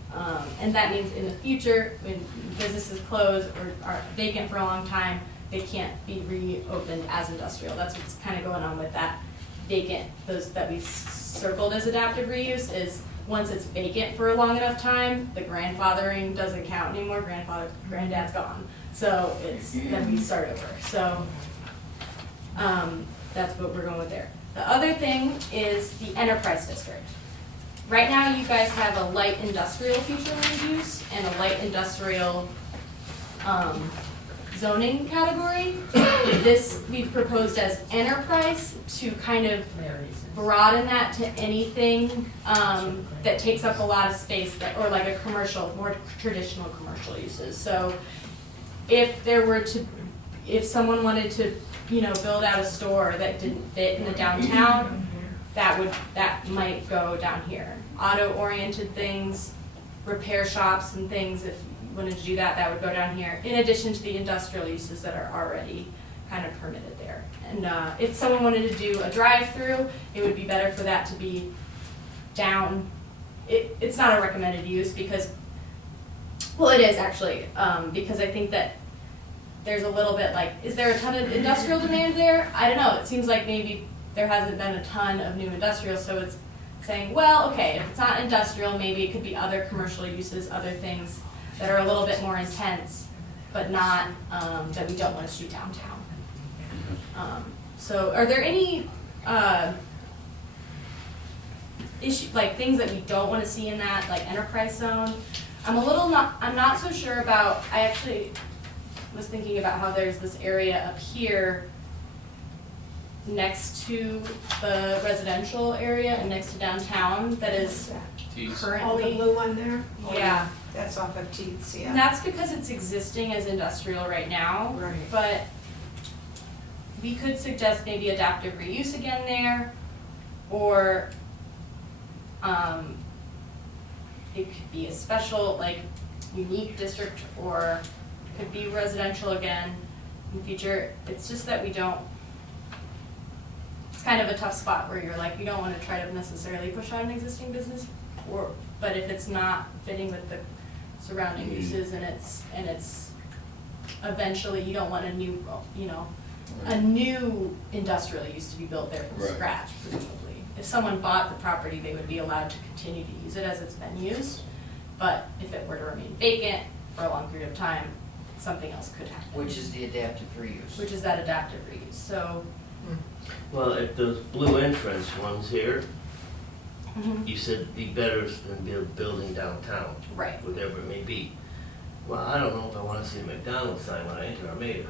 And that means in the future, when businesses close or are vacant for a long time, they can't be reopened as industrial. That's what's kind of going on with that vacant, those that we circled as adaptive reuse, is once it's vacant for a long enough time, the grandfathering doesn't count anymore. Granddad's gone. So it's, then we start over. So that's what we're going with there. The other thing is the enterprise district. Right now, you guys have a light industrial future land use and a light industrial zoning category. This we've proposed as enterprise to kind of broaden that to anything that takes up a lot of space, that, or like a commercial, more traditional commercial uses. So if there were to, if someone wanted to, you know, build out a store that didn't fit in the downtown, that might go down here. Auto-oriented things, repair shops and things, if you wanted to do that, that would go down here, in addition to the industrial uses that are already kind of permitted there. And if someone wanted to do a drive-through, it would be better for that to be down. It's not a recommended use because, well, it is actually, because I think that there's a little bit like, is there a ton of industrial demand there? I don't know, it seems like maybe there hasn't been a ton of new industrial, so it's saying, well, okay, if it's not industrial, maybe it could be other commercial uses, other things that are a little bit more intense, but not, that we don't want to see downtown. So are there any like things that we don't want to see in that, like enterprise zone? I'm not so sure about, I actually was thinking about how there's this area up here next to the residential area and next to downtown that is Tees. Oh, the currently, blue one there? Oh, yeah. That's off of Teats, And yeah. that's because it's existing as industrial right now. Right. But we could suggest maybe adaptive reuse again there, or it could be a special, like, unique district, or it could be residential again in the future. It's just that we don't, it's kind of a tough spot where you're like, you don't want to try to necessarily push out an existing business, but if it's not fitting with the surrounding uses and it's eventually, you don't want a new, you know, a new industrial use to be built there from Right. scratch, presumably. If someone bought the property, they would be allowed to continue to use it as it's been used, but if it were to remain vacant for a long period of time, something else could happen. Which is the adaptive reuse. Which is that adaptive reuse, so. Well, if those blue entrance ones here, Mhm. you said be better than building downtown, Right. whatever it may be. Well, I don't know if I wanna see a McDonald's sign when I enter Armada.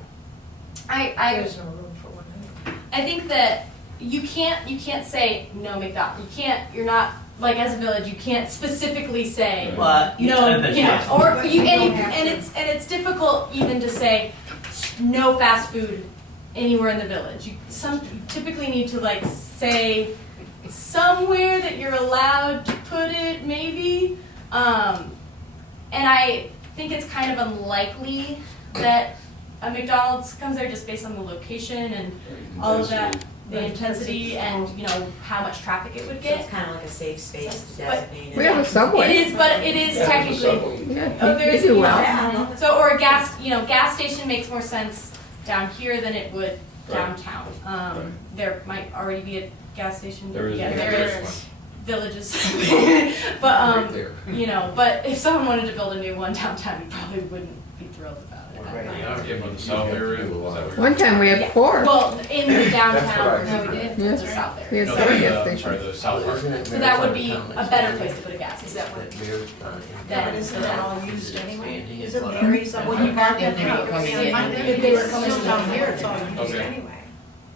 There's no room for one anyway. I think that you can't say no McDonald's. You're not, like, as a village, you can't specifically say But, no, I bet yeah, you- or But you, you and, don't you- have and to. it's difficult even to say no fast food anywhere in the village. You typically need to like say somewhere that you're allowed to put it, maybe. And I think it's kind of unlikely that a McDonald's comes there just based on the location and all of that. the Right, intensity and, you know, how much traffic it would So get. it's kinda like a safe space to But- designate it. We have a subway. It is, but it is Yeah, technically, subway. Yeah, oh, they there's, do you well. know, so, or a gas, you know, gas station makes more sense down here than it would Right. downtown. There might already be a gas station. There is. Yeah, one. there is. Villages. But, Right there. you know, but if someone wanted to build a new one downtown, you probably wouldn't be thrilled about it. Yeah, but the south area, is that what you're- One time we had Yeah. 4. Well, in the That's downtown, what I no, we heard. did, Yes. the south We area. had No, 7 the- gas sorry, stations. the south part. So that would be a better place to put a gas station. That one. Than- But isn't that all used anyway? Is it Mm-hmm. Mary's? When you park If that they were truck, coming yeah, in, if they were coming still down here, it's all used Okay. anyway.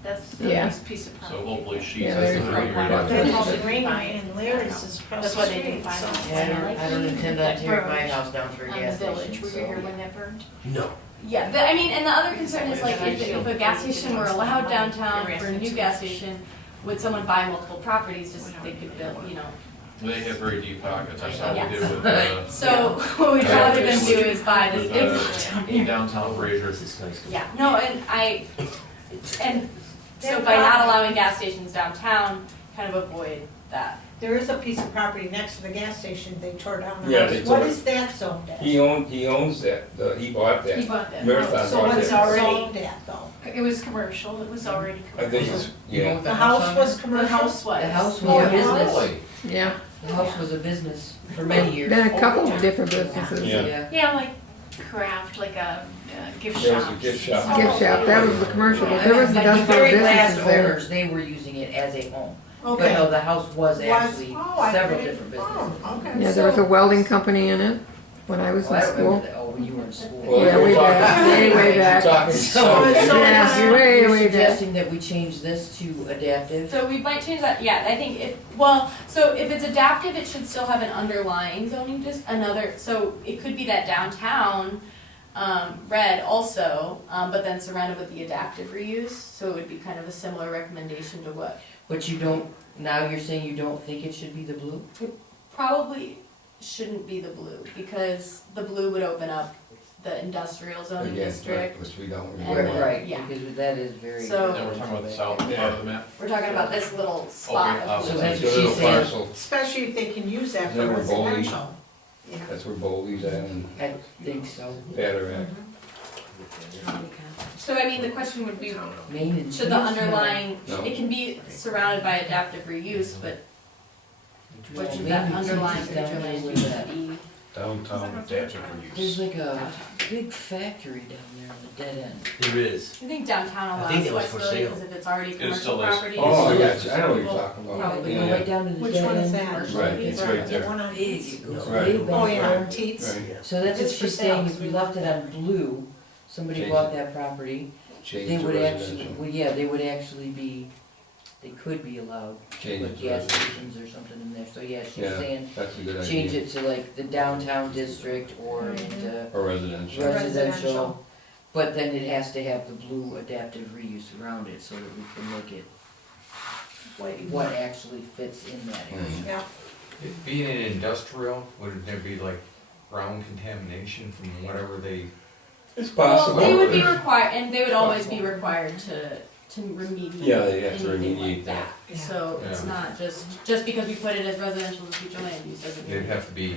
That's the Yeah. nice piece of So property. hopefully she's Yeah, has the there's- green That's area. all the green and Larry's is across That's the why they street, didn't buy so. it. Yeah, I don't intend on tearing my house down for a On the gas village, station, were you here so. when that burned? No. Yeah, I mean, and the other concern is like, if a gas station were allowed downtown for a new gas station, would someone buy multiple properties, just they could build, you know? They have very deep pockets, I saw Yes. we did with, So, what we'd rather than do is buy with, this, downtown Fraser. yeah, no, and so by not allowing gas stations downtown, kind of avoid that. There is a piece of property next to the gas station they tore down the Yeah, house. they What tore it. is that zoned as? He owns that, he bought that. He bought that. Marathon So bought what's that. already zoned at though? It was commercial, it was already I think commercial. it's, yeah. The house was The commercial? house was. The house Oh, was a it business. was? Yeah, The house was a business for many years. been a couple of different businesses. Yeah. Yeah, like craft, like a gift There was shop. a gift shop. Gift shop, that was the commercial, but I there mean, was like the industrial very last businesses there. owners, they were using it as a home. But Okay. no, the house was actually Oh, I several didn't- different businesses. Oh, okay. Yeah, there was a welding company in it when I was Oh, in I remember school. that, oh, when you were in school. Well, Yeah, we're way talking- back, way back. Talking So- so. Yeah, You're- way, you're way back. suggesting that we change this to adaptive? So we might change that, yeah, I think well, so if it's adaptive, it should still have an underlying zoning, just another, so it could be that downtown, red also, but then surrounded with the adaptive reuse, so it would be kind of a similar recommendation to what But you don't, now you're saying you don't think it should be the blue? probably shouldn't be the blue, because the blue would open up the industrial zoning Again, district. which we don't. And Right, then- right, yeah. because that is very. So- Now we're talking about the south part of the map. We're talking about this little spot Okay, of so blue. that's It's what a little she's saying. parcel. Especially if they can use that for Then we're bowling. residential. Yeah. That's where Boldy's at and I think so. Pat are at. So I mean, the question would be, Main and. should the Cheese? underlying, No. it can be surrounded by adaptive reuse, but No. what should Main that and underlying Cheese is down there feature where that- be? Downtown adaptive There's reuse. like a big factory down there on the dead end. There is. I think downtown I think allows it was for flexibility, sale. because if it's already It commercial still is. property. Oh, I it's got still- you, I know what you're talking about. Probably You Yeah, go right down to the Which dead one is end. that? commercial. Right, it's right there. The one on Big, East. it goes Right. way back Oh, yeah, there. on Teets. Right. So that's what It's for she's saying, sale. if we left it on blue, somebody Change bought it. that property, Change they to would actually, residential. well, yeah, they would actually be, they could be allowed to Change put it to gas residential. stations or something in there, so yeah, she's Yeah. saying, That's a good idea. change it to like the downtown district or Mhm. into Or residential. residential. Residential. But then it has to have the blue adaptive reuse around it, so that we can look at what actually fits in that area. Mhm. Yeah. It being an industrial, would there be like ground contamination from whatever they, It's Well, possible. they would be required, and they would always be required to remediate. Yeah, they have to anything remediate like that. Yeah. So it's Yeah. not just because we put it as residential and future land use doesn't they'd mean. have to be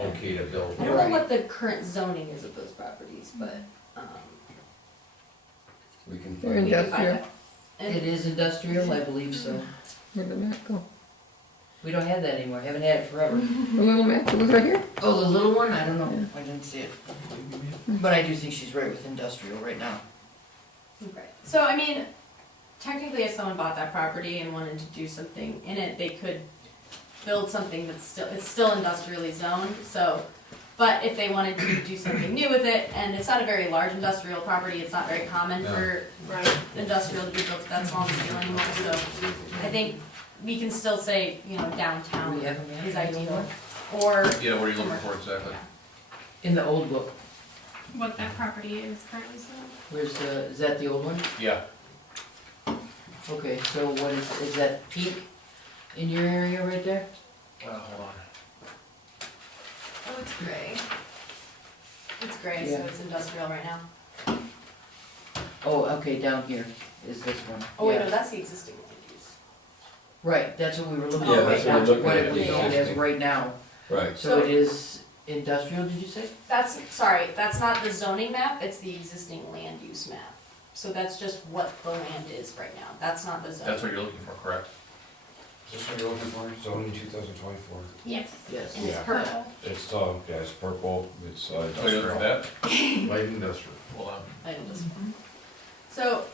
okay to build. I don't know what the current zoning is of those properties, but, We can They're find we it. can find industrial. out. And- It is industrial, I believe so. Where did that go? We don't have that anymore, haven't had it forever. The little map, it was right here? Oh, the little one? I don't know, I didn't see it. But I do think she's right with industrial right now. Right. So, I mean, technically, if someone bought that property and wanted to do something in it, they could build something that's it's still industrially zoned, so, but if they wanted to do something new with it, and it's not a very large industrial property, it's not very common for Right. industrial to be built that small scale anymore, so I think we can still say, you know, Do downtown we have a map? is ideal, or, Yeah, what are you looking for exactly? In the old book, What that property is currently zoned. where's the, is that the old one? Yeah, Okay, so what is that peak in your area right there? hold on. oh, it's gray. It's gray, so Yeah. it's industrial right now. Oh, okay, down here is this one. Oh, wait, Yeah. no, that's the existing land use. Right, that's what we were looking Yeah, at that's right what now, we're looking what at, it was the zoned as existing. right now. Right. So it is industrial, did you say? That's, sorry, that's not the zoning map, it's the existing land use map. So that's just what the land is right now, that's not the zoning. That's what you're looking for, correct? Is this what you're looking for, zoning 2024? Yes. Yes. And it's Yeah. purple. It's, yeah, it's purple, it's So you're looking for industrial. that? Light industrial. Hold on. I know this one. So,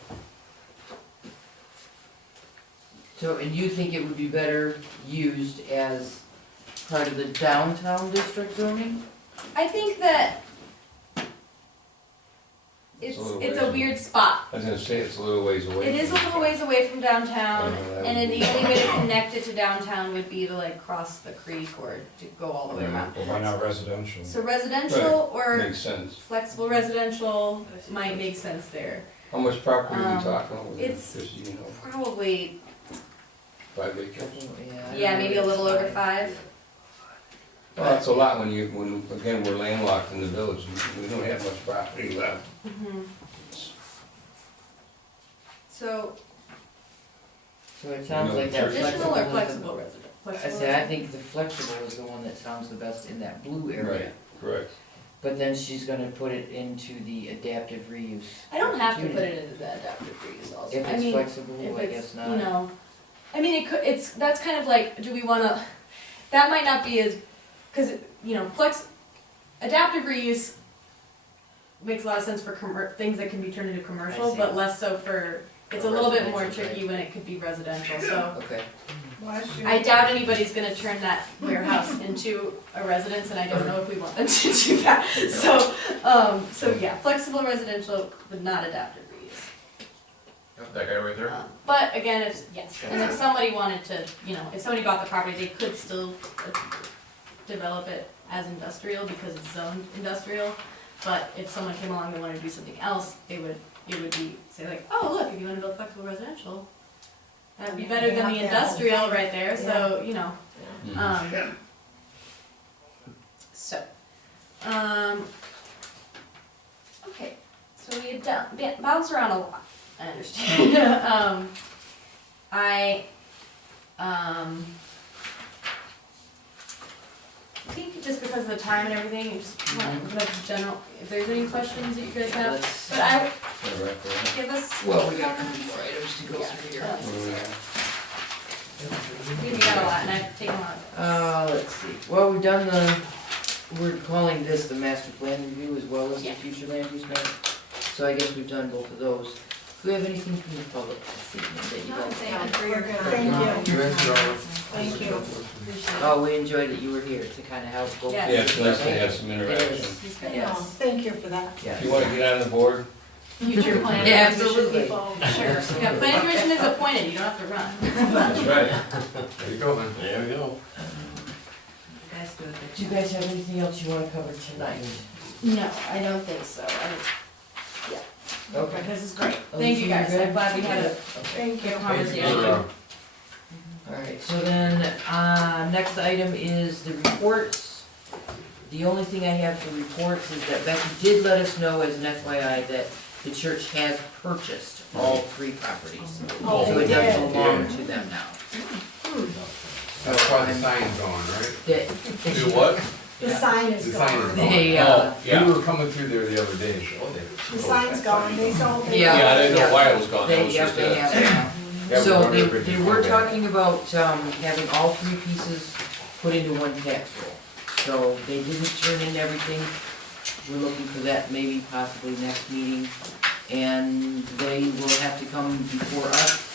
So, and you think it would be better used as part of the downtown district zoning? I think that it's It's a little a ways weird spot. I was gonna say, it's a little ways away. It is a little ways away from downtown, that and would then be- the only way to connect it to downtown would be to like cross the creek or to go all the way around. Well, why not residential? So residential or Makes sense. flexible residential might make sense there. How much property are we Um, talking over there? it's- Just, you know, Probably, 5 acres? yeah, maybe a little over 5. Well, that's a lot when again, we're landlocked in the village, we don't have much property left. So, So it sounds like that traditional or flexible. flexible resident? I Flexible say, I resident? think the flexible is the one that sounds the best in that blue area. Right, correct. But then she's gonna put it into the adaptive reuse. I don't have to put opportunity. it into the adaptive reuse also. If I it's mean, flexible, if I it's, guess not. you know, I mean, it could, that's kind of like, do we wanna, that might not be as, cause, you know, adaptive reuse makes a lot of sense for things that can be turned into I commercial, see. but less so for, it's a little bit more tricky when it could be residential, so. Okay. I doubt anybody's gonna turn that warehouse into a residence, and I don't know if we want them to do that, so yeah, flexible residential, but not adaptive reuse. That guy right there? But again, it's, yes, and if somebody wanted to, you know, if somebody bought the property, they could still develop it as industrial because it's zoned industrial. But if someone came along and wanted to do something else, it would be, say like, oh, look, if you wanna build flexible residential, that'd be better than the industrial right there, so, you know. So, okay, so we had bounced around a lot, I understand. I think just because of the time and everything, you just want to general, if there's any questions that you guys have, Let's- but I, Yeah, right there. give us. Well, we got a couple more items to go through here. What do we have? We got a lot, and I've taken a lot. Let's see, well, we've done we're calling this the master plan review as well as the Yeah. future land use map. So I guess we've done both of those. Do we have anything from the public this evening that you'd like to Thank add? you. Thank you. Oh, we enjoyed that you were here to kind of help go. Yes. Yeah, it's nice to have some interaction. Yes. Thank you for that. Yeah. If you wanna get on the board, Future plan. Yeah, commission absolutely. people, sure. Yeah, planning commission is appointed, you don't have to run. that's right. There you go, man. There we go. Do you guys have anything else you want to cover tonight? No, I don't think so. Okay. This is great. Oh, Thank so you you're guys, good? I'm glad we had a Thank you. good conversation. All right, so then, next item is the reports. The only thing I have for reports is that Becky did let us know as an FYI that the church has purchased all 3 properties. Oh, So they it does did. belong to them now. That's why the sign's gone, right? That- Do what? The sign is The sign is gone. They, Oh, yeah. We were coming through there the other day, The sign's gone, they sold it. Yeah. Yeah, I didn't know why it was gone, that They, was yeah, just they it. have it now. Yeah, we So wondered if they it were was gone. talking about, having all 3 pieces put into one tax roll. So they didn't turn in everything. We're looking for that maybe possibly next meeting. And they will have to come before us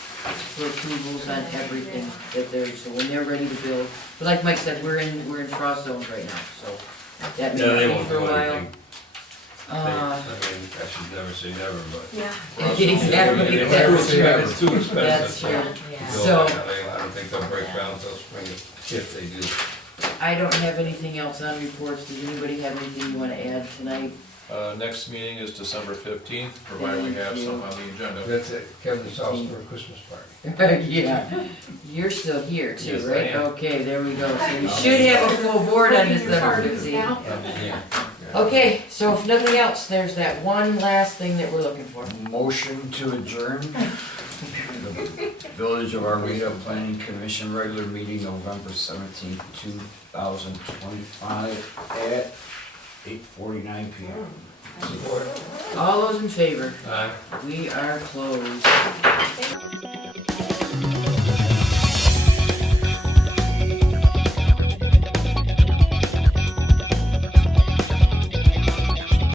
for approvals on everything that they're, so when they're ready to build. But like Mike said, we're in frost zones right now, so that No, they may be won't for a do while. anything. I should never say never, but. Yeah. Exactly, They that's never say true. never, it's too expensive. That's so true. to build So- that, I don't think they'll break ground until spring, if they do. I don't have anything else on reports. Does anybody have anything you wanna add tonight? Next meeting is December 15th, provided we have some on the agenda. That's at Kevin's house for a Christmas party. Yeah, you're still here too, Yes, I right? am. Okay, there we go. So we should have a full board on December 15th. Yeah. Okay, so if nothing else, there's that one last thing that we're looking for. Motion to adjourn. The Village of Armada Planning Commission regular meeting November 17th, 2025 at 8:49 PM. All those in favor? Aye. We are closed.